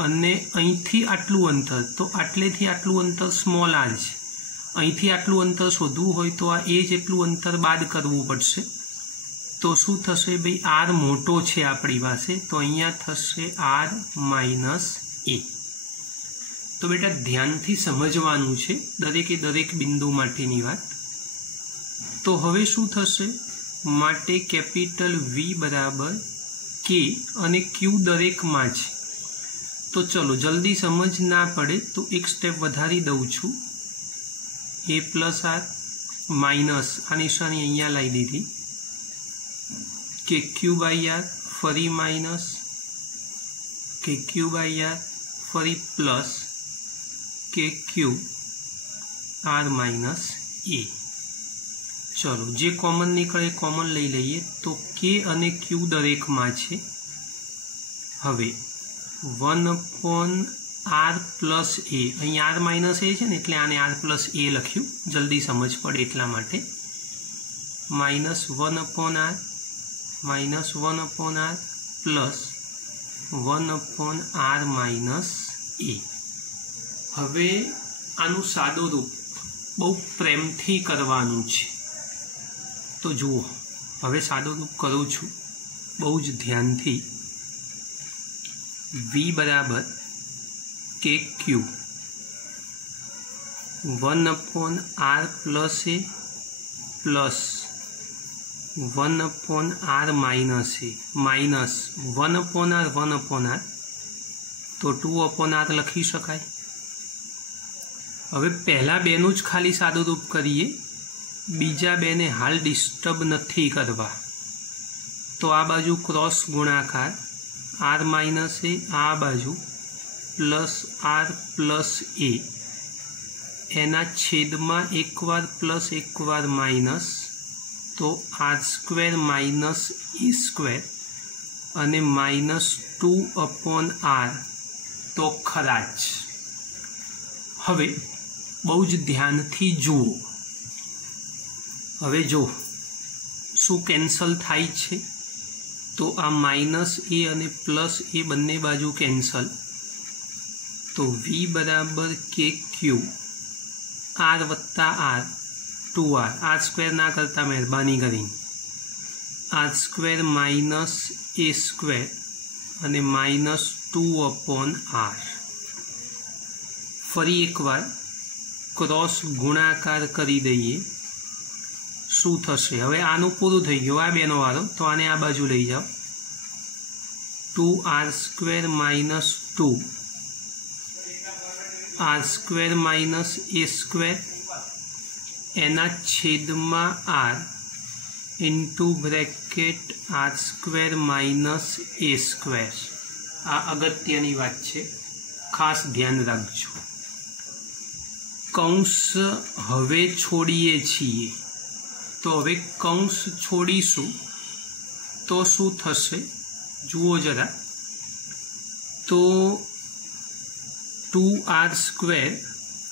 अने अहींथी आटलू अंतर तो आटलेथी आटलू अंतर स्मॉल आर छे। अहींथी आटलू अंतर शोधवुं होय तो आ ए जेटलू अंतर बाद करवुं पड़शे तो शुं थशे भाई आर मोटो छे आपणी पासे तो अहींया थशे r-a। तो बेटा ध्यानथी समजवानुं छे दरेके दरेक बिंदु माटेनी वात। तो हवे शुं थशे माटे कैपिटल V बराबर K अने Q दरेक मां छे। तो चलो जल्दी समझ ना पड़े तो एक स्टेप वधारी दऊं छूं a+r माइनस आ निशानी अहींया लाई दीधी KQ/r फरी माइनस KQ/r फरी प्लस KQ/-a। चलो जे कॉमन निकले कॉमन लई लईए तो के अने क्यू दरेक मां छे। हवे 1/r+a अहीं r-a छे ने एटले आने r+a लख्युं जल्दी समझ पड़े एटला माटे -1/r प्लस 1/r-a। हवे आनु सादो रूप बहु प्रेमथी करवानुं छे तो जुओ हवे सादो रूप करूं छुं बहु ज ध्यानथी v बराबर के Q 1/r plus A plus 1/r minus a minus 1/r तो 2/r लखी शकाय। हवे पहला बेनु ज खाली सादुं रूप करीए, बीजा बेने हाल डिस्टर्ब नथी करवा, तो आ बाजू क्रॉस गुणाकार r माइनस ए, आ बाजू प्लस r प्लस ए, एना छेद में एक बार प्लस एक बार माइनस, तो r² माइनस a² अने माइनस 2/r तो खराज। हवे बहु ज ध्यानथी जुओ, हवे जो शू केन्सल थाय छे, तो आ माइनस ए अने प्लस ए बंने बाजू केन्सल, तो v बराबर के क्यू r वत्ता r 2r, r² ना करता मेहरबानी करी, r² माइनस a² अने माइनस 2/r। फरी एक बार क्रॉस गुणाकार करी दईए, शू थशे? हवे आनुं पूरुं थई गयुं, आ बेनो वारो, तो आने आ बाजू लई जाओ, 2r² minus 2 r² minus a² एना छेद में r into bracket r² minus a²। आ अगत्यनी वात छे, खास ध्यान राखजो। कौंस हवे छोड़ीए छीए, तो हवे कौंस छोड़ीशुं तो शुं थशे जुओ जरा, तो 2r²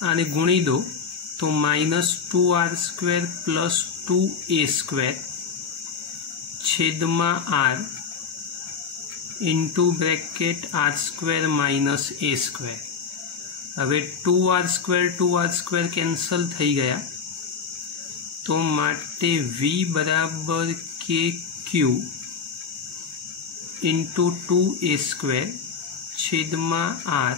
आने गुणी दो, तो माइनस 2r² प्लस 2a² छेद में r into bracket r² minus a²। हवे 2r² केन्सल थई गया, तो माटे v बराबर के क्यू इंटू 2a² छेद में r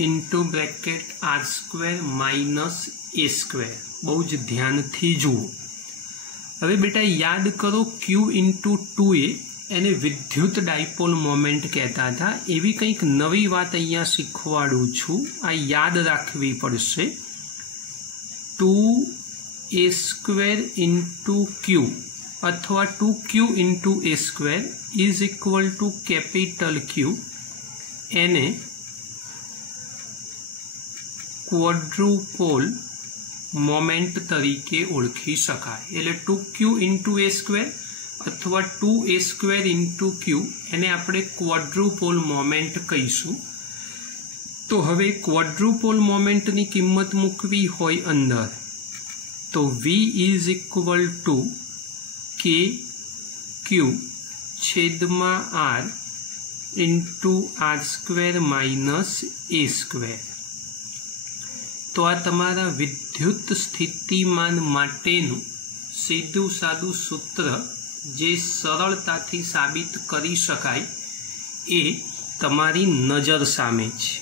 into bracket r² minus a²। बहु ज ध्यान थी जुओ। हवे बेटा याद करो q इंटू 2a एने विद्युत डायपोल मोमेंट कहता था। एवी कंईक नवी बात अहींया शीखवाडुं छुं, आ याद राखवी पड़शे। 2a² इंटू q अथवा 2q into a² is equal to capital Q, एने क्वॉड्रुपोल मोमेंट तरीके ओळखी शकाय। एटले 2q इंटू a² अथवा 2a² इंटू q एने आपणे क्वॉड्रुपोल मोमेंट कहीशुं। तो हवे क्वॉड्रुपोल मोमेंट नी किंमत मूकवी होय अंदर, तो v इज इक्वल टू के क्यू छेद में r into r² minus a²। तो आ तमारा विद्युत स्थितिमान माटेनुं सीधुं सादुं सूत्र जे सरलताथी साबित करी शकाय ए तमारी नजर सामे छे।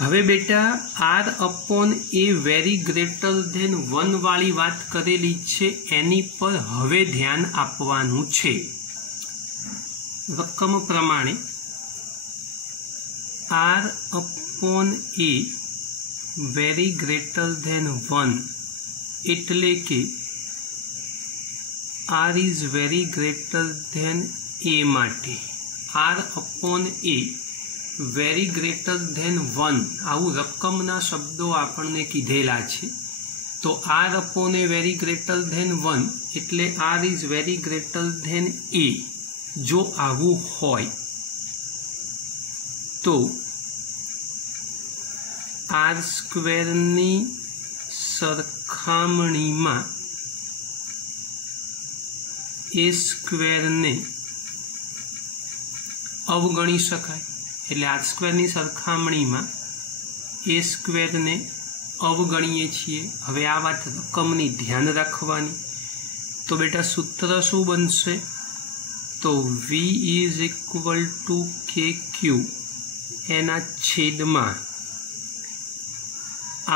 हवे बेटा r/a वेरी ग्रेटर देन 1 वाली बात करेली छे, एनी पर हवे ध्यान आपवानुं छे। रकम प्रमाणे r/a वेरी ग्रेटर देन 1 एटले के r is very greater than a माटे r/a वेरी ग्रेटर देन 1 आवुं रकमना शब्दों आपणने कीधेला छे। तो r/a वेरी ग्रेटर देन 1 एटले r is very greater than a। जो आवुं होय तो r² नी सरखामणीमां a² ने अवगणी शकाय। एटले r² नी सरखामणीमां a² ने अवगणीए छीए। हवे आ वात रकमनी ध्यान राखवानी। तो बेटा सूत्र शुं बनशे? तो v इज इक्वल टू के क्यू એના છેદમાં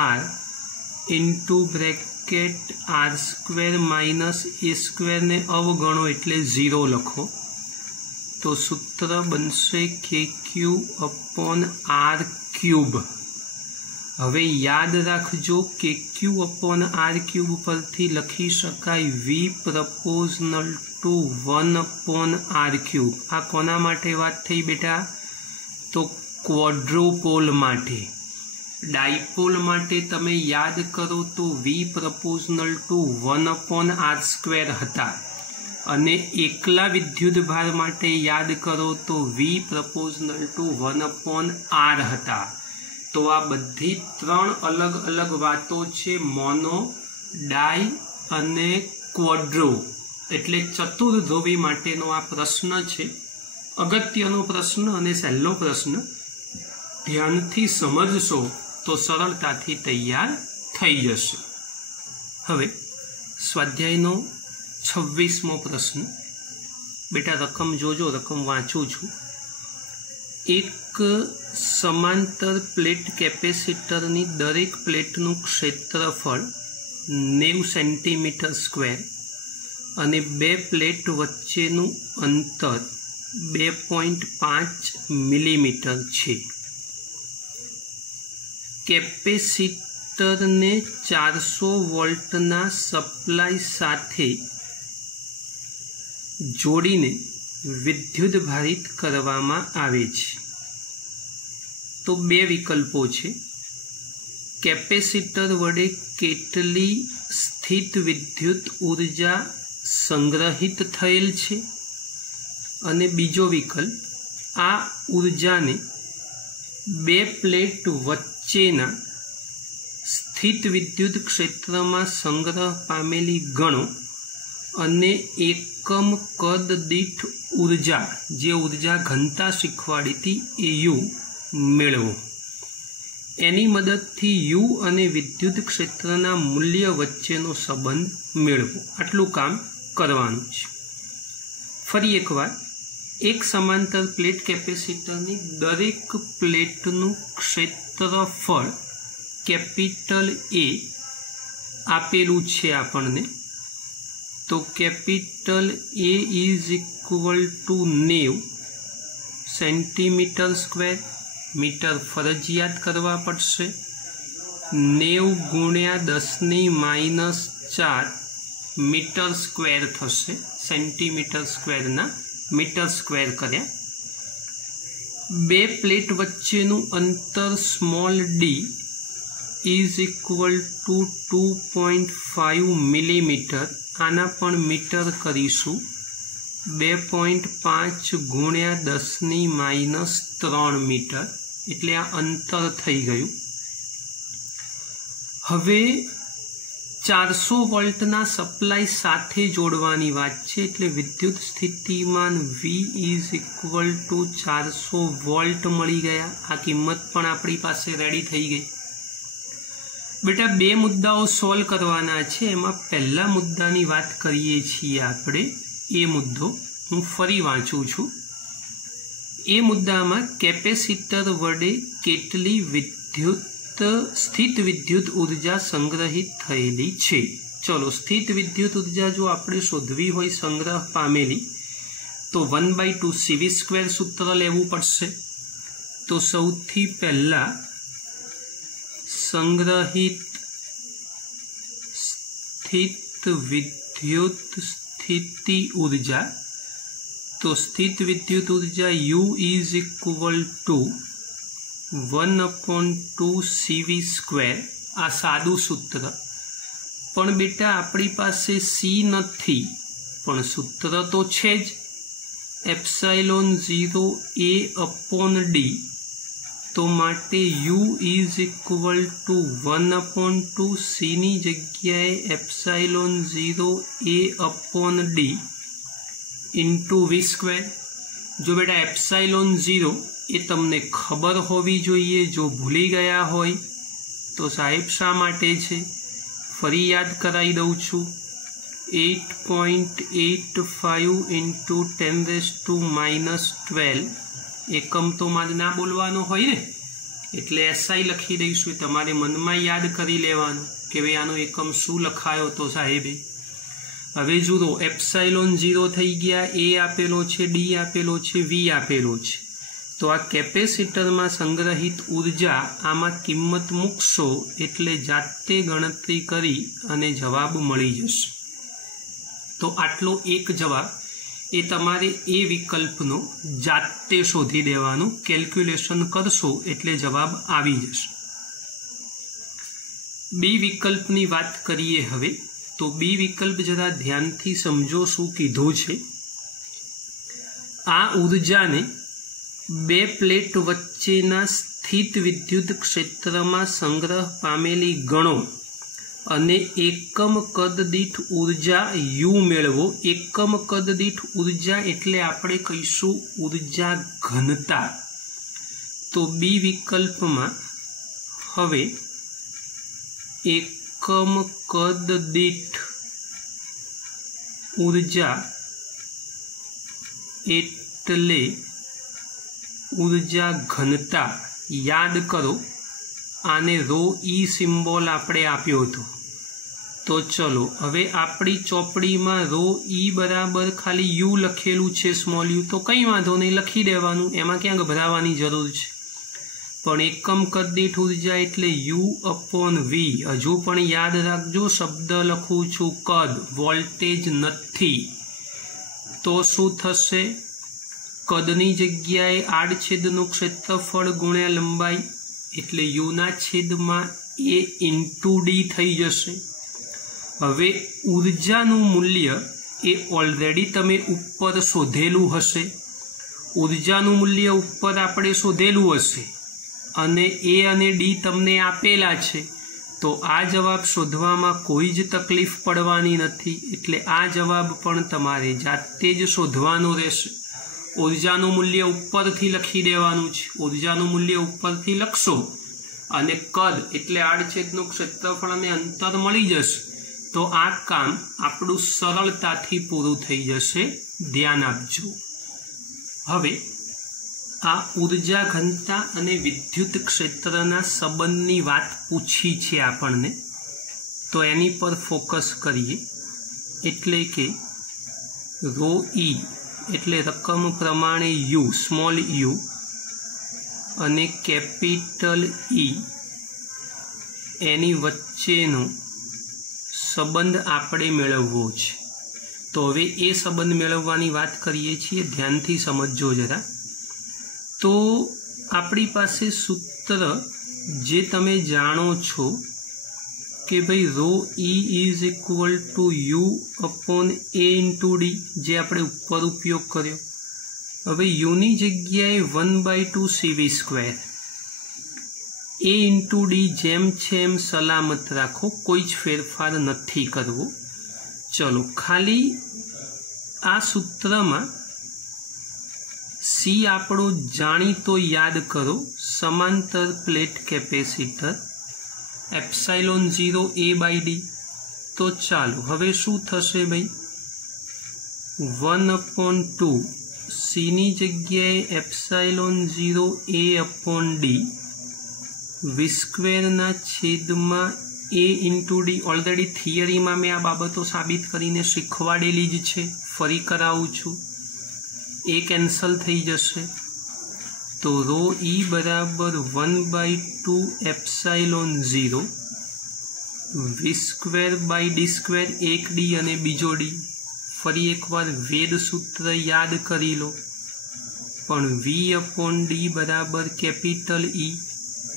r into bracket r square minus a square ને અવગણો એટલે 0 લખો તો સૂત્ર બનશે kq અપોન r ક્યુબ। હવે યાદ રાખજો kq અપોન r ક્યુબ પરથી લખી શકાય v પ્રપોઝનલ two 1 upon r cube. આ કોના માટે વાત થઈ બેટા? તો ક્વોડ્રોપોલ માટે। ડાયપોલ માટે તમે યાદ કરો તો v પ્રપોઝનલ two 1 upon r square હતા અને એકલા વિદ્યુતભાર માટે યાદ કરો તો v પ્રપોઝનલ ટુ 1 અપોન r હતા। તો આ બધી ત્રણ અલગ અલગ વાતો છે, મોનો, ડાય અને ક્વોડ્રો એટલે ચતુર્ધ્રુવી માટેનો આ પ્રશ્ન છે। અગત્યનો પ્રશ્ન અને સહેલો પ્રશ્ન, ધ્યાનથી સમજશો તો સરળતાથી તૈયાર થઈ જશે। હવે સ્વાધ્યાયનો 26મો પ્રશ્ન। બેટા રકમ જોજો, રકમ વાંચું છું। એક સમાંતર પ્લેટ કેપેસિટરની દરેક પ્લેટનું ક્ષેત્રફળ 90 સેન્ટીમીટર સ્ક્વેર અને બે પ્લેટ વચ્ચેનું અંતર 2.5 મિલીમીટર છે। કેપેસિટરને 400 વોલ્ટના સપ્લાય સાથે જોડીને વિદ્યુતભારિત કરવામાં આવે છે। તો બે વિકલ્પો છે, કેપેસિટર વડે કેટલી સ્થિત વિદ્યુત ઉર્જા સંગ્રહિત થયેલ છે, અને બીજો વિકલ્પ આ ઉર્જાને બે પ્લેટ વચ્ચેના સ્થિત વિદ્યુત ક્ષેત્રમાં સંગ્રહ પામેલી ગણો અને એકમ કદ દીઠ ઉર્જા, જે ઉર્જા ઘનતા શીખવાડી હતી એ યુ મેળવો। એની મદદથી યુ અને વિદ્યુત ક્ષેત્રના મૂલ્ય વચ્ચેનો સંબંધ મેળવો। આટલું કામ કરવાનું છે। ફરી એકવાર, એક સમાંતર પ્લેટ કેપેસિટરની દરેક પ્લેટનું ક્ષેત્રફળ કેપિટલ એ આપેલું છે આપણને। તો capital A is equal to 90 centimetre square, metre ફરજિયાત કરવા પડશે, 90 ગુણ્યા 10⁻⁴ મીટર સ્ક્વેર થશે। સેન્ટીમીટર સ્ક્વેરના મીટર સ્ક્વેર કર્યા। બે પ્લેટ વચ્ચેનું અંતર small D is equal to 2.5 millimetre, આના પણ મીટર કરીશું, 2.5 ગુણ્યા 10⁻³ મીટર, એટલે આ અંતર થઈ ગયું। હવે 400 વોલ્ટના સપ્લાય સાથે જોડવાની વાત છે, એટલે વિદ્યુત સ્થિતિમાન V is equal two 400 volt મળી ગયા। આ કિંમત પણ આપણી પાસે રેડી થઈ ગઈ। બેટા બે મુદ્દાઓ સોલ્વ કરવાના છે, એમાં પહેલા મુદ્દાની વાત કરીએ છીએ આપણે। એ મુદ્દો હું ફરી વાંચું છું। એ મુદ્દામાં કેપેસિટર વડે કેટલી સ્થિત વિદ્યુત ઉર્જા સંગ્રહિત થયેલી છે। ચલો, સ્થિત વિદ્યુત ઉર્જા જો આપણે શોધવી હોય સંગ્રહ પામેલી તો 1/2 CV² સૂત્ર લેવું પડશે। તો સૌથી પહેલા સંગ્રહિત સ્થિત વિદ્યુત સ્થિતિ ઉર્જા, તો સ્થિત વિદ્યુત ઉર્જા U is equal two 1/2 CV²। આ સાદું સૂત્ર, પણ બેટા આપણી પાસે C નથી, પણ સૂત્ર તો છે જ, ε0 A/d। તો માટે U is equal two 1/2 C ની જગ્યાએ ε0 A/d ઇન્ટુ V²। જો બેટા ε0 એ તમને ખબર હોવી જોઈએ, જો ભૂલી ગયા હોય તો સાહેબ શા માટે છે, ફરી યાદ કરાવી દઉં છું। 8.85 × 10⁻12 એકમ તો મારે ના બોલવાનો હોય ને, એટલે SI લખી દઈશું. તમારે મનમાં યાદ કરી લેવાનું કે ભાઈ આનો એકમ શું લખાયો તો સાહેબે. હવે જુઓ, એપ્સાઇલોન 0 થઈ ગયા, A આપેલો છે, D આપેલો છે, V આપેલો છે. તો આ કેપેસિટરમાં સંગ્રહિત ઉર્જા આમાં કિંમત મૂકશો એટલે જાતે ગણતરી કરી અને જવાબ મળી જશે. તો આટલો એક જવાબ એ તમારે એ વિકલ્પનો જાતે શોધી દેવાનું, કેલ્ક્યુલેશન કરશો એટલે જવાબ આવી જશે. બી વિકલ્પની વાત કરીએ હવે. તો બી વિકલ્પ જરા ધ્યાનથી સમજો શું કીધું છે. આ ઉર્જાને બે પ્લેટ વચ્ચેના સ્થિત વિદ્યુત ક્ષેત્રમાં સંગ્રહ પામેલી ગણો અને એકમ કદ દીઠ ઉર્જા U મેળવો. એકમ કદ દીઠ ઉર્જા એટલે આપણે કહીશું ઉર્જા ઘનતા. તો બી વિકલ્પમાં હવે એકમ કદ દીઠ ઉર્જા એટલે ઉર્જા ઘનતા. યાદ કરો, આને ρe સિમ્બોલ આપણે આપ્યો હતો. તો ચલો હવે આપણી ચોપડીમાં ρe બરાબર ખાલી U લખેલું છે, સ્મોલ u. તો કંઈ વાંધો નહીં, લખી દેવાનું, એમાં ક્યાં ગભરાવાની જરૂર છે. પણ એકમ કદ દીઠ ઉર્જા એટલે U/V. હજુ પણ યાદ રાખજો, શબ્દ લખું છું કદ, વોલ્ટેજ નથી. તો શું થશે? કદની જગ્યાએ આડછેદનું ક્ષેત્રફળ ગુણ્યા લંબાઈ એટલે યુના છેદમાં A × D થઈ જશે. હવે ઉર્જાનું મૂલ્ય એ ઓલરેડી તમે ઉપર શોધેલું હશે. ઉર્જાનું મૂલ્ય ઉપર આપણે શોધેલું હશે અને A અને D તમને આપેલા છે. તો આ જવાબ શોધવામાં કોઈ જ તકલીફ પડવાની નથી. એટલે આ જવાબ પણ તમારે જાતે જ શોધવાનો રહેશે. ઉર્જાનું મૂલ્ય ઉપરથી લખી દેવાનું છે. ઉર્જાનું મૂલ્ય ઉપરથી લખશો અને કદ એટલે આડછેદનું ક્ષેત્રફળ અને અંતર મળી જશે. તો આ કામ આપણું સરળતાથી પૂરું થઈ જશે. ધ્યાન આપજો. હવે આ ઉર્જા ઘનતા અને વિદ્યુત ક્ષેત્રના સંબંધની વાત પૂછી છે આપણને, તો એની પર ફોકસ કરીએ. એટલે કે ρe એટલે રકમ પ્રમાણે U, સ્મોલ u, અને કેપિટલ E એની વચ્ચેનો સંબંધ આપણે મેળવવો છે. તો હવે એ સંબંધ મેળવવાની વાત કરીએ છીએ. ધ્યાનથી સમજજો જરા. તો આપણી પાસે સૂત્ર જે તમે જાણો છો કે ભાઈ ρe is equal two U/A × D, જે આપણે ઉપર ઉપયોગ કર્યો. હવે યુની જગ્યાએ 1/2 CV². A × D જેમ છે એમ સલામત રાખો, કોઈ જ ફેરફાર નથી કરવો. ચલો ખાલી આ સૂત્રમાં C આપણો જાણીતો યાદ કરો, સમાંતર પ્લેટ કેપેસિટર એપ્સાઇલોન 0 A/D. તો ચાલો હવે શું થશે ભાઈ? 1/2 C ની જગ્યાએ એપ્સાઇલોન 0 A/D V² છેદમાં A × D. ઓલરેડી થિયરીમાં મેં આ બાબતો સાબિત કરીને શીખવાડેલી જ છે, ફરી કરાવું છું. એ કેન્સલ થઈ જશે. તો ρe બરાબર 1/2 એપ્સાઇલોન 0 V²/D², એક D અને બીજો D. ફરી એકવાર વેદ સૂત્ર યાદ કરી લો. પણ V/D બરાબર કેપિટલ E.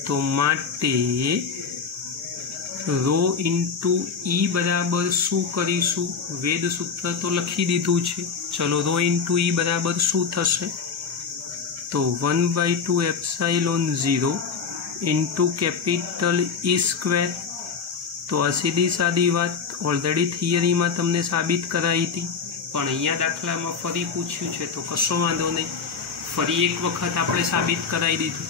તો માટે ρ × E બરાબર શું કરીશું? વેદ સૂત્ર તો લખી દીધું છે. ચલો ρ × E બરાબર શું થશે? તો 1/2 એપ્સાઇલોન 0 × કેપિટલ E². તો આ સીધી સાદી વાત ઓલરેડી થિયરીમાં તમને સાબિત કરાવી હતી, પણ અહીંયા દાખલામાં ફરી પૂછ્યું છે તો કશો વાંધો નહીં, ફરી એક વખત આપણે સાબિત કરાવી દીધું.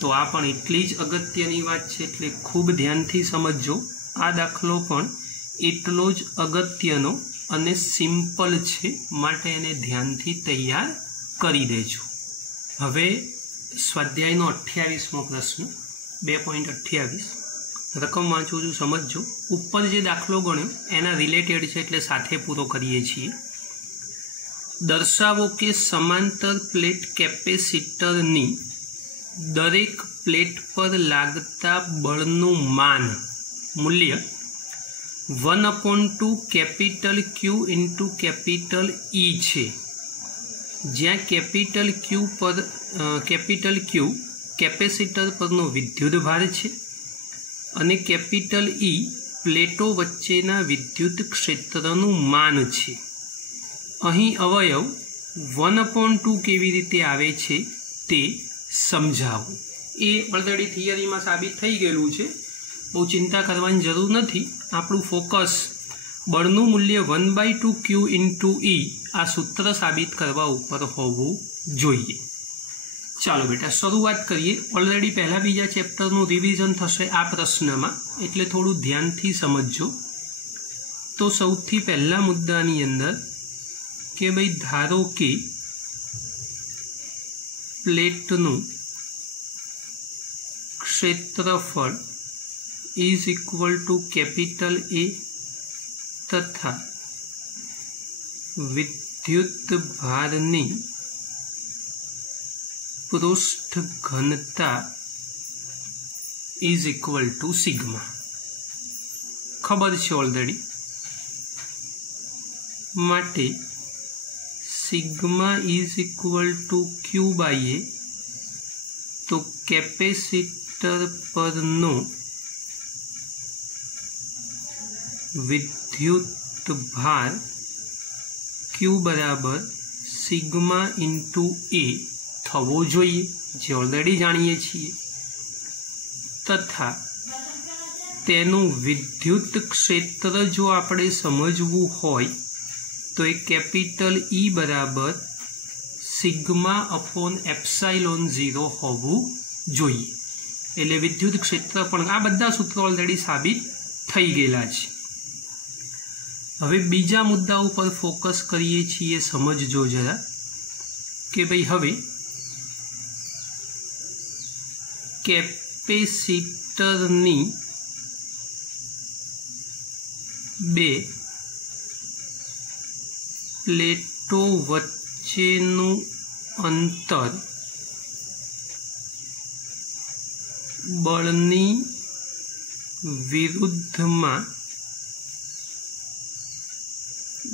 તો આ પણ એટલી જ અગત્યની વાત છે, એટલે ખૂબ ધ્યાનથી સમજજો. આ દાખલો પણ એટલો જ અગત્યનો અને સિમ્પલ છે, માટે એને ધ્યાનથી તૈયાર કરી દેજો. હવે સ્વાધ્યાયનો 28મો પ્રશ્ન 2.28 રકમ વાંચું છું, સમજજો. ઉપર જે દાખલો ગણ્યો એના રિલેટેડ છે એટલે સાથે પૂરો કરીએ છીએ. દર્શાવો કે સમાંતર પ્લેટ કેપેસિટરની દરેક પ્લેટ પર લાગતા બળનું માન મૂલ્ય 1/2 કેપિટલ ક્યુ ઇન્ટુ કેપિટલ ઈ છે, જ્યાં કેપિટલ ક્યુ કેપેસિટર પરનો વિદ્યુતભાર છે અને કેપિટલ ઈ પ્લેટો વચ્ચેના વિદ્યુત ક્ષેત્રનું માન છે. અહીં અવયવ 1/2 કેવી રીતે આવે છે તે સમજાવો. એ ઓલરેડી થિયરીમાં સાબિત થઈ ગયેલું છે, બહુ ચિંતા કરવાની જરૂર નથી. આપણું ફોકસ બળનું મૂલ્ય 1/2 ક્યુ ઇન્ટુ ઈ આ સૂત્ર સાબિત કરવા ઉપર હોવું જોઈએ. ચાલો બેટા શરૂઆત કરીએ. ઓલરેડી પહેલા બીજા ચેપ્ટરનું રિવિઝન થશે આ પ્રશ્નમાં, એટલે થોડું ધ્યાનથી સમજજો. તો સૌથી પહેલા મુદ્દાની અંદર કે ભાઈ ધારો કે પ્લેટનું ક્ષેત્રફળ ઇઝ ઇક્વલ ટુ કેપિટલ એ તથા વિદ્યુત ભારની પૃષ્ઠ ઘનતા ઇઝ ઇક્વલ ટુ સિગ્મા. ખબર છે ઓલરેડી. માટે sigma is equal to Q by A, તો કેપેસિટર પરનો વિદ્યુત ભાર ક્યુ બરાબર સિગ્મા ઇન્ટુ એ થવો જોઈએ, જે ઓલરેડી જાણીએ છીએ, તથા તેનું વિદ્યુત ક્ષેત્ર જો આપણે સમજવું હોય તો એ કેપિટલ ઈ બરાબર સિગ્મા અપોન એપ્સાઇલોન 0 હોવું જોઈએ. એટલે વિદ્યુત ક્ષેત્ર પણ આ બધા સૂત્રો ઓલરેડી સાબિત થઈ ગયેલા છે. હવે બીજા મુદ્દા ઉપર ફોકસ કરીએ છીએ. સમજજો જરા કે ભાઈ હવે કેપેસિટરની બે પ્લેટો વચ્ચેનું અંતર બળની વિરુદ્ધમાં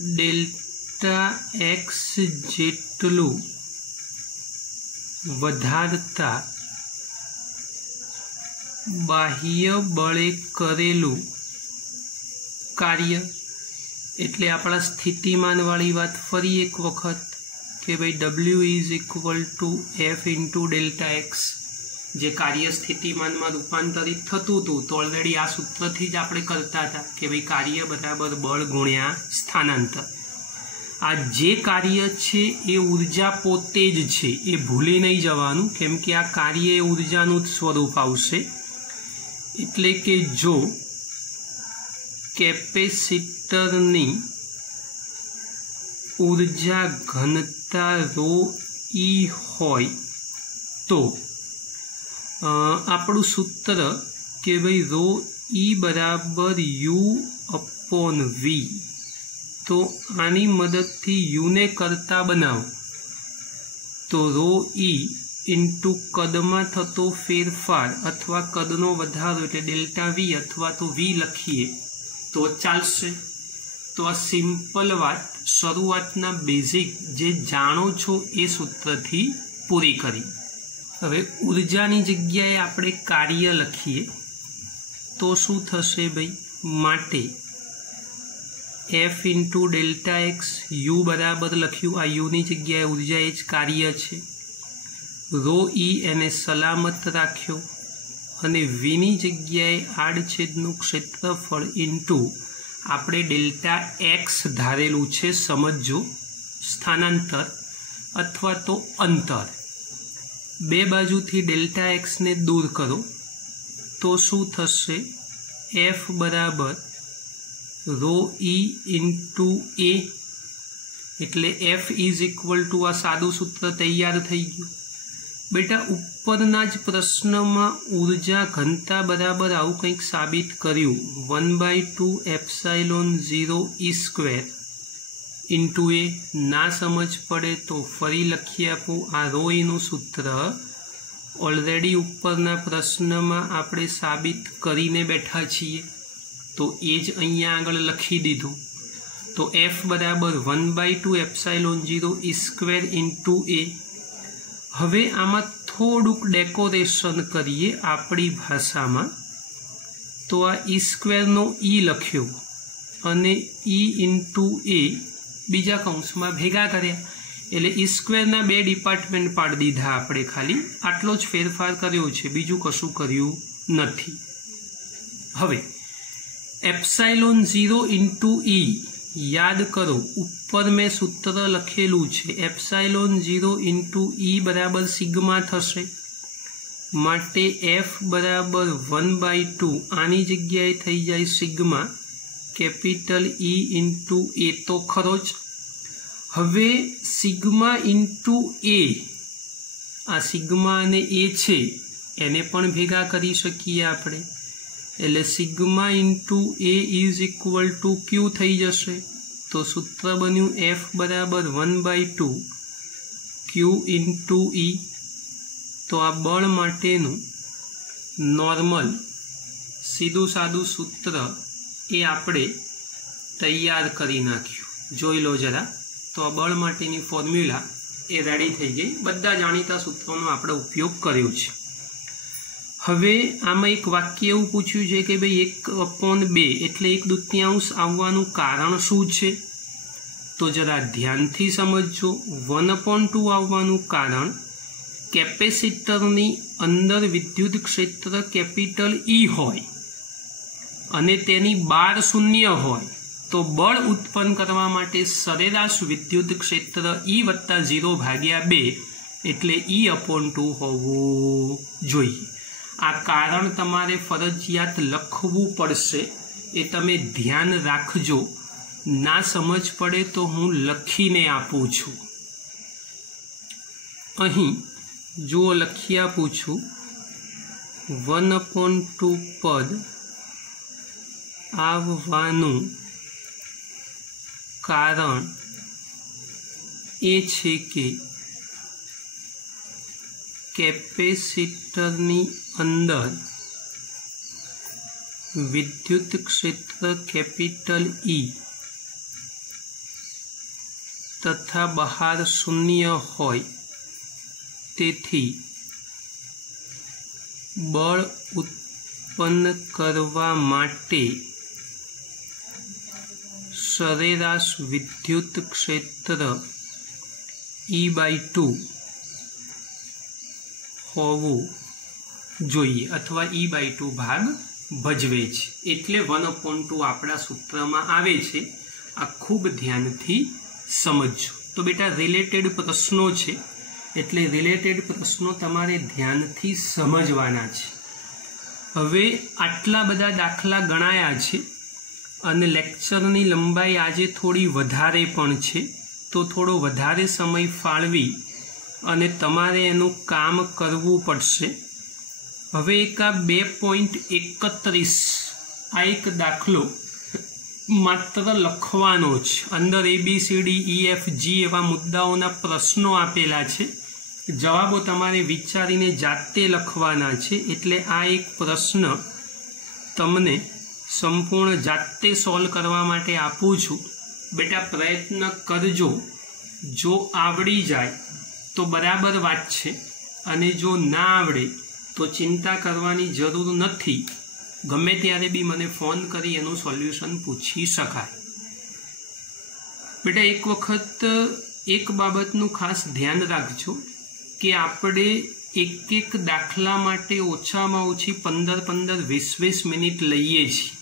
ડેલ્ટા એક્સ જેટલું વધારતા બાહ્ય બળે કરેલું કાર્ય. એટલે આપણા સ્થિતિમાનવાળી વાત ફરી એક વખત કે ભાઈ W is equal to f into delta x, જે કાર્ય સ્થિતિમાનમાં રૂપાંતરિત થતું હતું તો ઓલરેડી આ સૂત્રથી જ આપણે કરતા હતા કે ભાઈ કાર્ય બરાબર બળ ગુણ્યા સ્થાનાંતર. આ જે કાર્ય છે એ ઉર્જા પોતે જ છે, એ ભૂલી નહીં જવાનું, કેમ કે આ કાર્ય એ ઉર્જાનું જ સ્વરૂપ આવશે. એટલે કે જો કેપેસિટરની ઉર્જા ઘનતા ρ E હોય તો આપણું સૂત્ર કે ભાઈ ρ E બરાબર U અપોન V. તો આની મદદથી યુને કરતા બનાવો તો ρ E ઇન્ટુ કદમાં થતો ફેરફાર અથવા કદનો વધારો એટલે ડેલ્ટા V અથવા તો V લખીએ તો ચાલશે. તો આ સિમ્પલ વાત શરૂઆતના બેઝિક જે જાણો છો એ સૂત્રથી પૂરી કરી. હવે ઉર્જાની જગ્યાએ આપણે કાર્ય લખીએ તો શું થશે ભાઈ? માટે F into delta X U બરાબર લખ્યું, આ યુની જગ્યાએ ઉર્જા એ જ કાર્ય છે. ρ E એને સલામત રાખ્યો અને વીની જગ્યાએ આડછેદનું ક્ષેત્રફળ ઇન્ટુ આપણે ડેલ્ટા એક્સ ધારેલું છે, સમજો, સ્થાનાંતર અથવા તો અંતર. બે બાજુથી ડેલ્ટા એક્સને દૂર કરો તો શું થશે? એફ બરાબર ρ E ઇન્ટુ એ, એટલે એફ ઇઝ ઇક્વલ ટુ આ સાદું સૂત્ર તૈયાર થઈ ગયું. बेटा उपरना ज प्रश्नमा ऊर्जा घनता बराबर आवुं कंईक साबित कर्युं 1/2 एप्सिलॉन 0 ई स्क्वेर इंटू ए। ना समझ पड़े तो फरी लखी आपूं आ रो एनुं सूत्र ऑलरेडी उपरना प्रश्नमा आपणे साबित करीने बैठा छीए तो ए ज अहींया आगळ लखी दीधुं। तो एफ बराबर 1/2 एप्सिलॉन 0 ई स्क्वेर इंटू ए। हवे आमां थोड़ुंक डेकोरेशन करीए आपणी भाषामां। तो आ ई स्क्वेर नो ई लख्यो अने ई इंटू ए बीजा कौंसमां भेगा कर्या एटले ई स्क्वेरना बे डिपार्टमेंट पाडी दीधा आपणे। खाली आटलो ज फेरफार कर्यो छे, बीजुं कशुं कर्युं नथी। हवे एप्सिलॉन 0 इंटू ई याद करो ऊपर मैं सूत्र लखेलू है एप्सिलॉन 0 इंटू ई बराबर सिग्मा थशे माटे एफ बराबर 1/2 आनी जग्याए थई जाए सिग्मा कैपिटल ई इंटू ए तो खरो ज। हवे सिग्मा इंटू ए आ सिग्मा ने ए छे एने पण भेगा करी शकीए आपणे एटले sigma into a is equal to Q थई जशे। तो सूत्र बन्यु एफ बराबर 1/2 क्यू इंटू ई। तो आ बळ माटेनु नॉर्मल सीधू सादू सूत्र ए आपणे तैयार करी नाख्युं। जोई लो जरा। तो आ बळ माटेनी फॉर्म्युला ए रेडी थई गई। बधा जाणीता सूत्रोनो आपणे उपयोग कर्यो छे। हवे आमां एक वाक्य एवुं पूछ्युं छे के भाई 1/2 एटले 1/2 आववानुं कारण शुं छे। तो जरा ध्यानथी समझो। 1/2 आववानुं कारण केपेसिटरनी अंदर विद्युत क्षेत्र कैपिटल ई होय अने तेनी बार शून्य होय तो बळ उत्पन्न करवा माटे सरेराश विद्युत क्षेत्र ई वत्ता 0/2 एटले E/2 होवुं जोईए। आ कारण तमारे फरजियात लखवू पड़शे ए तमे ध्यान राखजो। ना समझ पड़े तो हूँ लखीने आपू छू। अहीं जुओ लखी आपू छू 1/2 पद आववानुं कारण ए छे के कैपेसिटरनी अंदर विद्युत क्षेत्र कैपिटल ई तथा बहार शून्य होय तेथी बळ उत्पन्न करवा माटे सरेराश विद्युत क्षेत्र E/2 होवुं जोईए अथवा E/2 भाग भजवे छे एटले 1/2 आपणा सूत्रमां आवे छे। आ खूब ध्यानथी समझो। तो बेटा रिलेटेड प्रश्नों छे एटले रिलेटेड प्रश्नों तमारे ध्यानथी समजवाना छे। हवे आटला बधा दाखला गणाया छे अने लेक्चरनी लंबाई आजे थोड़ी वधारे पण छे तो थोड़ो वधारे समय फाळवी अने तमारे एनुं काम करवू पड़शे। हवे एक 2.31 आ एक दाखलो मात्र लखवानो छे। अंदर ABCDEFG एवा मुद्दाओना प्रश्नों आपेला छे। जवाबो तमारे विचारीने जाते लखवाना छे एटले आ एक प्रश्न तमने संपूर्ण जाते सॉल्व करवा माटे आपू छूं। बेटा प्रयत्न करजो। जो आवड़ी जाए तो बराबर वात छे अने जो ना आवड़े तो चिंता करवानी जरूर नथी। गमे त्यारे बी मने फोन करी एनुं सोल्यूशन पूछी शकाय। बेटा एक वखत एक बाबतनुं खास ध्यान राखजो कि आपणे एक एक दाखला माटे ओछामां ओછી 15-15 20-20 मिनिट लईए छीए।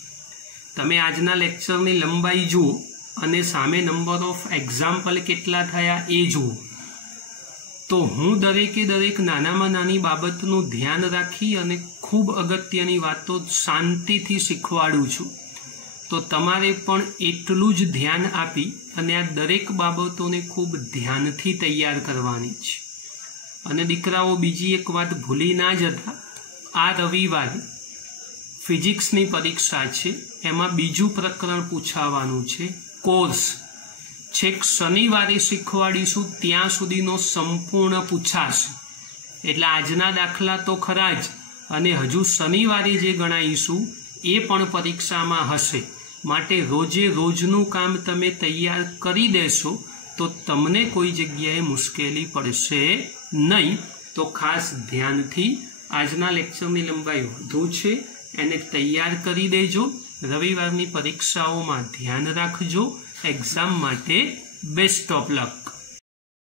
तमे आजना लेक्चरनी लंबाई जुओ अने सामे नंबर ऑफ एक्जाम्पल केटला थया ए जुओ। तो हूँ दरेके दरेक नानामां नानी बाबतनुं ध्यान राखी अने खूब अगत्यनी वातो शांतिथी शीखवाडुं छुं। तो तमारे पण एटलुं ज ध्यान आपी अने आ दरेक बाबतोने खूब ध्यानथी तैयार करवानी छे। અને દીકરાઓ બીજી એક વાત ભૂલી ના જતા, આ રવિવારે ફિઝિક્સની પરીક્ષા છે, એમાં બીજું પ્રકરણ પૂછાવાનું છે, કોર્સ છેક શનિવારે શીખવાડીશું ત્યાં સુધીનો સંપૂર્ણ પૂછાશે. એટલે આજના દાખલા તો ખરા જ, અને હજુ શનિવારે જે ગણાવીશું એ પણ પરીક્ષામાં હશે. માટે રોજે રોજનું કામ તમે તૈયાર કરી દેશો તો તમને કોઈ જગ્યાએ મુશ્કેલી પડશે નહીં. તો ખાસ ધ્યાનથી આજના લેક્ચરની લંબાઈ વધુ છે એને તૈયાર કરી દેજો. રવિવારની પરીક્ષાઓમાં ધ્યાન રાખજો. એક્ઝામ માટે બેસ્ટ ઓફ લક.